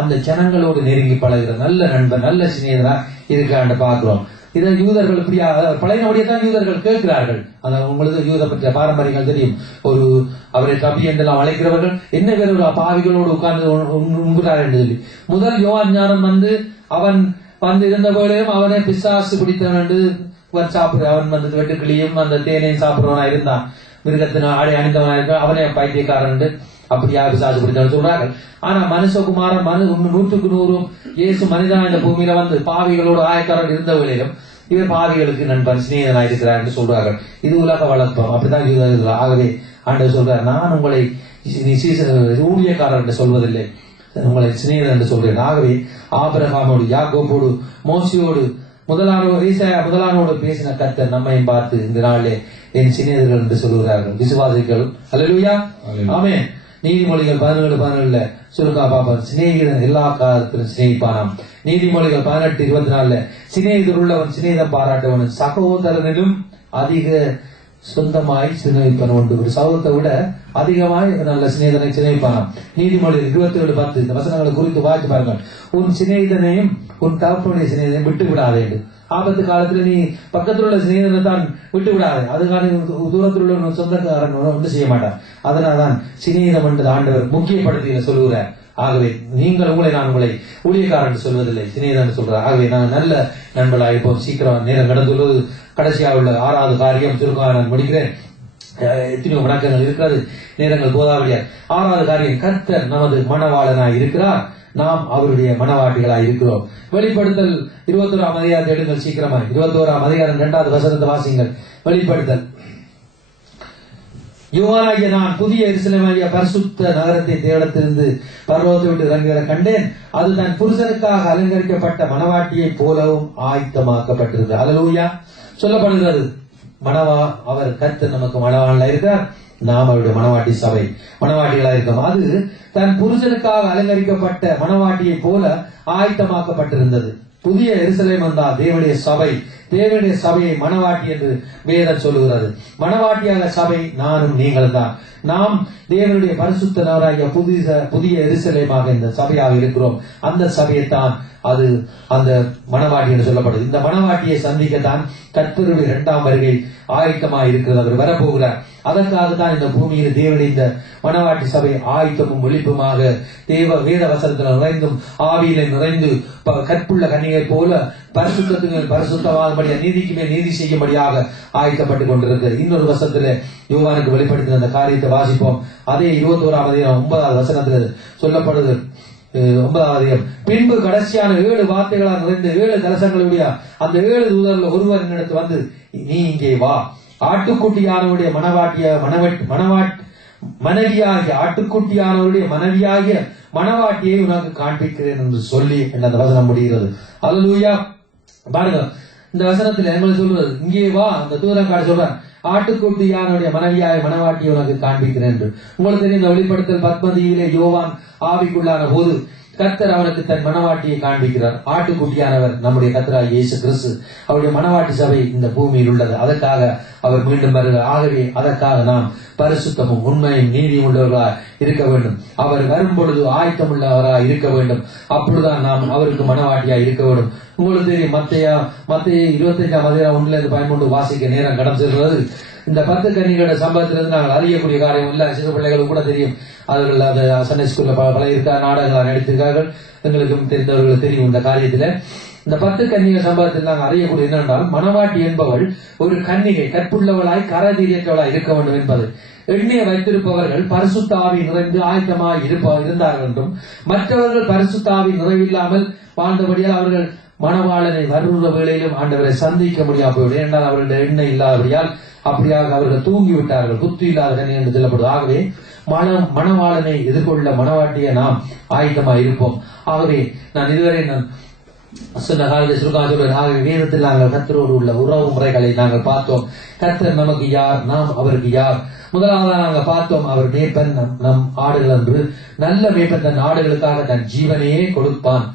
அந்த ஜனங்களோடு நெருங்கி பழகிற நல்ல நண்பன் நல்ல சிநேகிதரா இருக்கான்னு பாக்குறோம். இதை யூதர்கள் இப்படியா பழையபடியே தான் யூதர்கள் கேட்கிறார்கள். அந்த உங்களுக்கு யூத பற்றிய பாரம்பரியங்கள் தெரியும். ஒரு அவரை தப்பி என்றெல்லாம் அழைக்கிறவர்கள் என்ன பேர் பாவிகளோடு உட்கார்ந்து உண்கிறார் என்று சொல்லி முதல் யோவான் ஞானம் வந்து அவன் வந்து இருந்த போலேயும் அவனை பிசாசு பிடித்தவன் என்று சாப்பிடு அவன் வந்து வெட்டுக்கிளியும் அந்த தேனையும் சாப்பிடுறவனா இருந்தான். மிருகத்தின ஆடை அணிந்தவனா இருக்க அவனே பைத்தியக்காரன் என்று அப்படியா பிசாசு பிடித்தவன் சொல்றார்கள். ஆனா மனுஷகுமாரன் 100க்கு 100 இயேசு மனிதனா இந்த பூமியில வந்து பாவிகளோடு ஆயக்காரன் இருந்த வேளையிலும் இவர் பாவிகளுக்கு நண்பன் சிநேகிதனா இருக்கிறார் என்று சொல்றார்கள். இது உலக வழக்கம், அப்படிதான் யூதர்கள். ஆகவே ஆண்டவர் சொல்றார், நான் உங்களை ஊழியக்காரர் என்று சொல்வதில்லை, உங்களை சிநேகிதன் என்று சொல்றேன். ஆகவே ஆபிரகாமோடு யாக்கோபோடு மோசையோடு முதலானோடு பேசின கர்த்தர் நம்மையும் பார்த்து இந்த நாளிலே என் சிநேகிதர்கள் என்று சொல்லுகிறார்கள் விசுவாசிகள். அல்லேலூயா, ஆமென். நீதிமொழிகள் 17:17 சுருக்கா பாப்பா, சிநேகிதன் எல்லா காலத்திலும் சிநேகிப்பானாம். நீதிமொழிகள் 18:24 சிநேகிதர் உள்ளவன் சிநேகிதம் பாராட்டவன் சகோதரனிலும் அதிக சொந்தமாய் சிநேகிப்பன் உண்டு. ஒரு சகோதரத்தை விட அதிகமாய் நல்ல சிநேகிதனை சிநேகிப்பானாம். நீதிமொழிகள் 27:10 இந்த வசனங்களை குறித்து வாய்த்து பாருங்கள். உன் சிநேகிதனையும் உன் தகப்பனுடைய சிநேகிதனையும் விட்டு விடாதே. ஆபத்து காலத்துல நீ பக்கத்தில் உள்ள சிநேகிதனை தான் விட்டு விடாது. அதுக்கான தூரத்தில் உள்ள சொந்தக்காரன் ஒன்று செய்ய மாட்டான். அதனால்தான் சிநேகிதம் என்று ஆண்டவர் முக்கியப்படுத்தி சொல்லுகிறார். ஆகவே நீங்கள் நான் உங்களை ஊழியக்காரன் சொல்வதில்லை, சிநேகிதன் சொல்றார். ஆகவே நான் நல்ல நண்பர்களாக இருப்போம். சீக்கிரம் நேரம் கடந்துள்ளது. கடைசியாக உள்ள 6வது காரியம் சுருக்கமாக நான் முடிக்கிறேன். எத்தனையோ வணக்கங்கள் இருக்கிறது, நேரங்கள் போதாவில்லையா. 6வது காரியம், கர்த்தர் நமது மணவாளனாய் இருக்கிறார், நாம் அவருடைய மனவாட்டிகளாய் இருக்கிறோம். வெளிப்படுத்தல் 21ஆம் அதிகாரத்தை எடுங்கள் சீக்கிரமாக. 21ஆம் அதிகாரம் 2வது வசனத்தை வாசிங்கள். வெளிப்படுத்தல், யோவானாகிய நான் புதிய எருசலேமாகிய பரிசுத்த நகரத்தை தேடத்திலிருந்து பரலோகத்தை விட்டு இறங்குகிற கண்டேன். அது தன் புருஷனுக்காக அலங்கரிக்கப்பட்ட மனவாட்டியை போலவும் ஆயத்தமாக்கப்பட்டிருந்தது. அல்லேலூயா. சொல்லப்படுகிறது, அவர் கர்த்தர் நமக்கு மணவாளனா இருக்கிறார், நாம் அவருடைய மணவாட்டி சபை மணவாட்டிகளா இருக்கோம். அது தன் புருஷனுக்காக அலங்கரிக்கப்பட்ட மணவாட்டியை போல ஆயத்தமாக்கப்பட்டிருந்தது. புதிய எருசலேம் என்றால் தேவனுடைய சபை. தேவனுடைய சபையை மணவாட்டி என்று வேதம் சொல்லுகிறது. மணவாட்டியாக சபை நானும் நீங்கள் தான். நாம் தேவனுடைய பரிசுத்த நகராகிய புதிய எருசலேமாக இந்த சபையாக இருக்கிறோம். அந்த சபையைத்தான் அது அந்த மணவாட்டி என்று சொல்லப்படுது. இந்த மணவாட்டியை சந்திக்கத்தான் கர்த்தருடைய 2ஆம் வருகை ஆயத்தமாக இருக்கிறது. அவர் வரப்போகிறார். அதற்காக தான் இந்த பூமியில் தேவன் இந்த மணவாட்டி சபை ஆயத்தமும் ஒழிப்புமாக வேத வசனத்தில் நிறைந்தும் ஆவியில நிறைந்து கற்புள்ள கன்னிகை போல பரிசுத்தத்துக்கு பரிசுத்தமானபடியா நீதிக்கு மேல் நீதி செய்யும்படியாக ஆயத்தப்பட்டுக் கொண்டிருக்கிறது. இன்னொரு வசனத்துல யோவானுக்கு வெளிப்படுத்தின அந்த காரியத்தை வாசிப்போம். அதே 21ஆம் அதிகாரம் 9வது வசனத்தில் சொல்லப்படுது. 9வது அதிகாரம், பின்பு கடைசியான 7 வார்த்தைகளால் நிறைந்த 7 கலசங்களுடைய அந்த 7 தூதர்கள் ஒருவர் என்னிடத்து வந்து, நீ இங்கே வா, ஆட்டுக்குட்டியானவருடைய மனைவியாகிய ஆட்டுக்குட்டியானவருடைய மனைவியாகிய மணவாட்டியை உனக்கு காண்பிக்கிறேன் என்று சொல்லி அந்த வசனம் முடிகிறது. அல்லேலூயா. பாருங்க, இந்த வசனத்துல எங்களை சொல்றது, இங்கே வா, அந்த தூதரங்காடு சொல்றான், ஆட்டுக்குட்டியானுடைய மனைவியாய் மணவாட்டியை உனக்கு காண்பிக்கிறேன் என்று. உங்களுக்கு தெரியும், இந்த வெளிப்படுத்தல் பத்மதியிலே யோவான் ஆவிக்குள்ளான போது கர்த்தர் அவனுக்கு தன் மணவாட்டியை காண்பிக்கிறார். ஆட்டுக்குட்டியானவர் நம்முடைய கர்த்தராகிய இயேசு கிறிஸ்து. அவருடைய மணவாட்டி சபை இந்த பூமியில் உள்ளது. அதற்காக அவர் மீண்டும் வருகிறார். ஆகவே அதற்காக நாம் பரிசுத்தமும் உண்மையும் நீதியும் உள்ளவர்களாய் இருக்க வேண்டும். அவர் வரும் பொழுது ஆயத்தம் உள்ளவராய் இருக்க வேண்டும். அப்பொழுதுதான் நாம் அவருக்கு மணவாட்டியாய் இருக்க வேண்டும். உங்களுக்கு தெரியும், மத்தேயு 25ஆம் அதிகாரம் 1-13 வாசிக்க நேரம் கடந்து செல்வது. இந்த 10 கன்னிகளோட சம்பவத்திலிருந்து நாங்கள் அறியக்கூடிய காரியம் இல்ல. சிறு பிள்ளைகளும் கூட தெரியும். அவர்கள் அந்த சண்டே ஸ்கூல்ல பல நாடகங்கள் நடித்திருக்கார்கள். எங்களுக்கும் தெரிந்தவர்கள் தெரியும். இந்த காரியத்துல இந்த 10 கன்னிகை சம்பவத்தில் நாங்கள் அறியக்கூடிய என்னென்றால், மணவாட்டி என்பவள் ஒரு கன்னிகை கற்புள்ளவளாய் கரதீரியற்றவளாய் இருக்க வேண்டும் என்பது. எண்ணெய் வைத்திருப்பவர்கள் பரிசுத்த ஆவி நிறைந்து ஆயத்தமாய் இருந்தார்கள் என்றும், மற்றவர்கள் பரிசுத்த ஆவி நிறைவில்லாமல் வாழ்ந்தபடியால் அவர்கள் மணவாளனை வருகிற வேளையிலும் ஆண்டவரை சந்திக்க முடியாமல் என்றால் அவர்களுடைய எண்ணெய் இல்லாதபடியால் அப்படியாக அவர்கள் தூங்கிவிட்டார்கள். புத்தி இல்லாத கன்னி என்று சொல்லப்படுது. ஆகவே மணவாளனை எதிர்கொள்ள மணவாட்டிய நாம் ஆயத்தமாக இருப்போம். ஆகவே நான் இதுவரை சொன்ன காலத்தை சுருக்காக ஆகவே வேதத்தில் நாங்கள் கர்த்தரோடு உள்ள உறவு முறைகளை நாங்கள் பார்த்தோம். கர்த்தர் நமக்கு யார், நாம் அவருக்கு யார். முதலாவதாக நாங்கள் பார்த்தோம், அவர் மேய்ப்பன், நம் ஆடுகள் என்று. நல்ல மேய்ப்பன் தன் ஆடுகளுக்காக தன் ஜீவனையே கொடுப்பான்.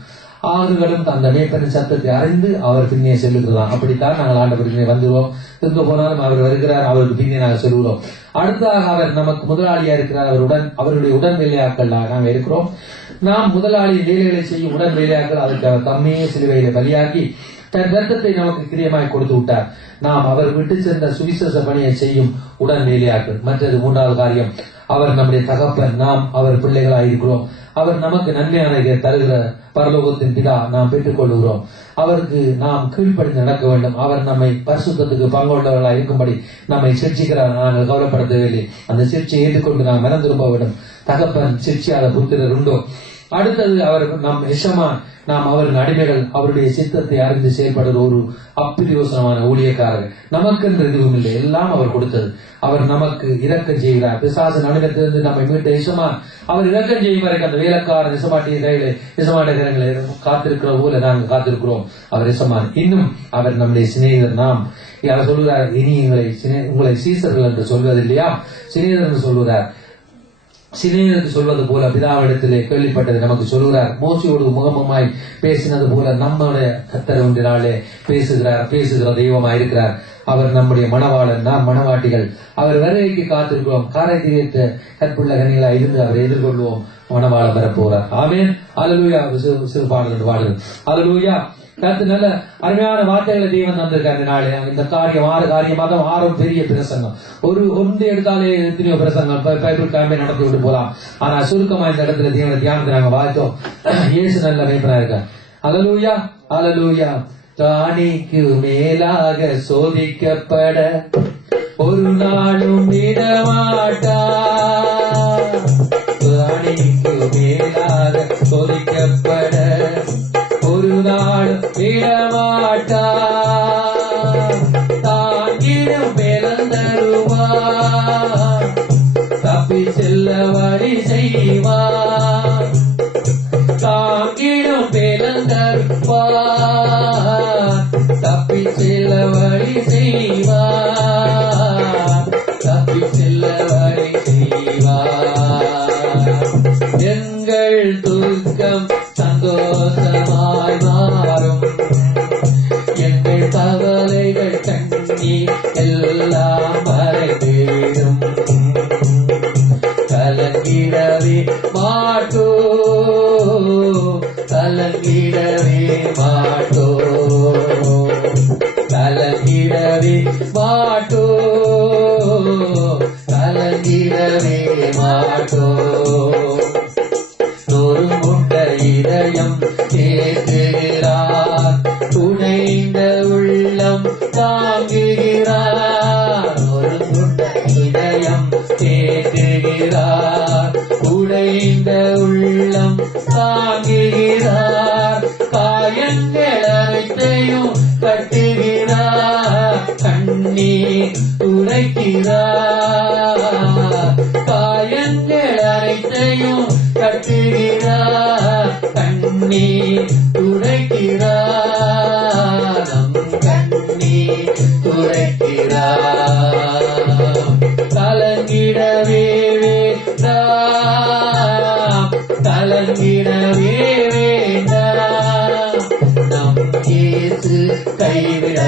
ஆடுகளும் அந்த மேய்ப்பனின் சத்தத்தை அறிந்து அவர் பின்னே செல்லுகிறதாம். அப்படித்தான் நாங்கள் ஆண்டவருக்கு வந்துடுவோம். எங்க போனாலும் அவர் வருகிறார், அவருக்கு பின்னே நாங்கள் செல்கிறோம். அடுத்ததாக அவர் நமக்கு முதலாளியா இருக்கிறார். அவருடைய உடன் வேலையாக்கள் நாங்கள் இருக்கிறோம். நாம் முதலாளி வேலைகளை செய்யும் உடன் வேலையாக்கள். அதற்கு அவர் தம்மையே சிலுவையில பலியாக்கி தன் ரத்தத்தை நமக்கு கிரியமாய் கொடுத்து விட்டார். நாம் அவர் விட்டு சென்ற சுவிசேஷ பணியை செய்யும் உடன் வேலையாக்கள். மற்றது 3வது காரியம், அவர் நம்முடைய தகப்பன், நாம் அவர் பிள்ளைகளாய் இருக்கிறோம். அவர் நமக்கு நன்மையான தருகிற பரலோகத்தின் பிதா நாம் பெற்றுக் கொள்கிறோம். அவருக்கு நாம் கீழ்ப்படிந்து நடக்க வேண்டும். அவர் நம்மை பரிசுத்தத்துக்கு பங்குள்ளவர்களாக இருக்கும்படி நம்மை சிரிச்சிக்கிறார். நாங்கள் கவலைப்பட தேவையில்லை. அந்த சிரிச்சை ஏற்றுக்கொண்டு நாம் மனம் திரும்ப வேண்டும். தகப்பன் சிரிச்சியாத புத்திரர் உண்டோ? அடுத்தது அவர் நம் எஷமான், நாம் அவரின் அடிமைகள். அவருடைய சித்தத்தை அறிந்து செயல்படுகிற ஒரு அப்பிரயோசனமான ஊழியக்காரர்கள். நமக்கு என்று எதுவும் இல்லை, எல்லாம் அவர் கொடுத்தது. அவர் நமக்கு இரக்கம் செய்கிறார். பிசாசின் அனுமத்திலிருந்து நம்மை மீட்ட எஷமான் அவர் இரக்கம் செய்யும் வரைக்கும் அந்த வேலைக்காரன் எசமாட்டிய கையில எசமாட்டிய கரங்களை காத்திருக்கிற போல நாங்கள் காத்திருக்கிறோம். அவர் எசமான். இன்னும் அவர் நம்முடைய சிநேகிதர். நாம் யார் சொல்லுகிறார், இனி உங்களை சீசர்கள் என்று சொல்வது இல்லையா, சிநேகிதர் என்று சொல்லுகிறார். சிநேகிதருக்கு சொல்வது போல பிதாவிடத்திலே கேள்விப்பட்டதை நமக்கு சொல்லுகிறார். மோசையோடு முகமுமாய் பேசினது போல நம்முடைய கர்த்தர் ஒன்றினாலே பேசுகிற தெய்வமாய் இருக்கிறார். அவர் நம்முடைய மணவாளன், நாம் மணவாட்டிகள். அவர் வருகைக்கு காத்திருக்கிறோம். காரைதீர்த்த கற்புள்ள கனிகளாய் இருந்து அவரை எதிர்கொள்வோம். மணவாள வரப்போறார். ஆமென். அல்லேலூயா. சிறு பாடல்கள் பாடுங்கள். அல்லேலூயா. கருத்து நல்ல அருமையான வார்த்தைகளை தேவன் தந்திருக்காரு. நாளே இந்த காரியமாக 6 பெரிய பிரசங்கம். ஒன்று எடுத்தாலே எத்தனையோ பிரசங்கம் பைபிள் கேம்பெயின் நடத்தி விட்டு போலாம். ஆனா சுருக்கமா இந்த இடத்துல தேவனை தியானத்தை நாங்க பார்த்தோம். இயேசு நல்ல மேய்ப்பனா இருக்கார். அல்லேலூயா. அல்லேலூயா. காணிக்கு மேலாக சோதிக்கப்பட ஒரு நாளும் விடமாட்டா. காணிக்கு மேலாக சோதிக்கப்பட ஒரு நாள் விடமாட்டா. தாங்கிடும் பிறந்தருவா, தப்பி செல்ல வழி செய்வா. தாங்கிடும் பிறந்தருவா, தப்பி செல்ல வழி செய்வா. தப்பி செல்ல வழி செய்வா. எங்கள் துக்கம் சந்தோஷமாய் மாறும். எங்கள் கவலைகள் கண்ணீர் எல்லாம் மறைந்திடும். கலங்கிடவே மாட்டோ, கலங்கிடவே மாட்டோ, கலங்கிடவே மாட்டோ, இதயம் தேற்றுகிறார், துணைந்த உள்ளம் தாங்குகிறார். நொறுங்குண்ட இதயம் தேற்றுகிறார், உடைந்த உள்ளம் தாங்குகிறார். காயங்கள் அனைத்தையும் கட்டுகிறார், கண்ணீர் துடைக்கிறார். காயங்கள் அனைத்தையும் கட்டுகிறார், கண்ணீர் துடைக்கிறார். நம் கண்ணீர் துடைக்கிறார். கலங்கிடவே வேண்டாம், கலங்கிடவே வேண்டாம். நம் இயேசு கைவிட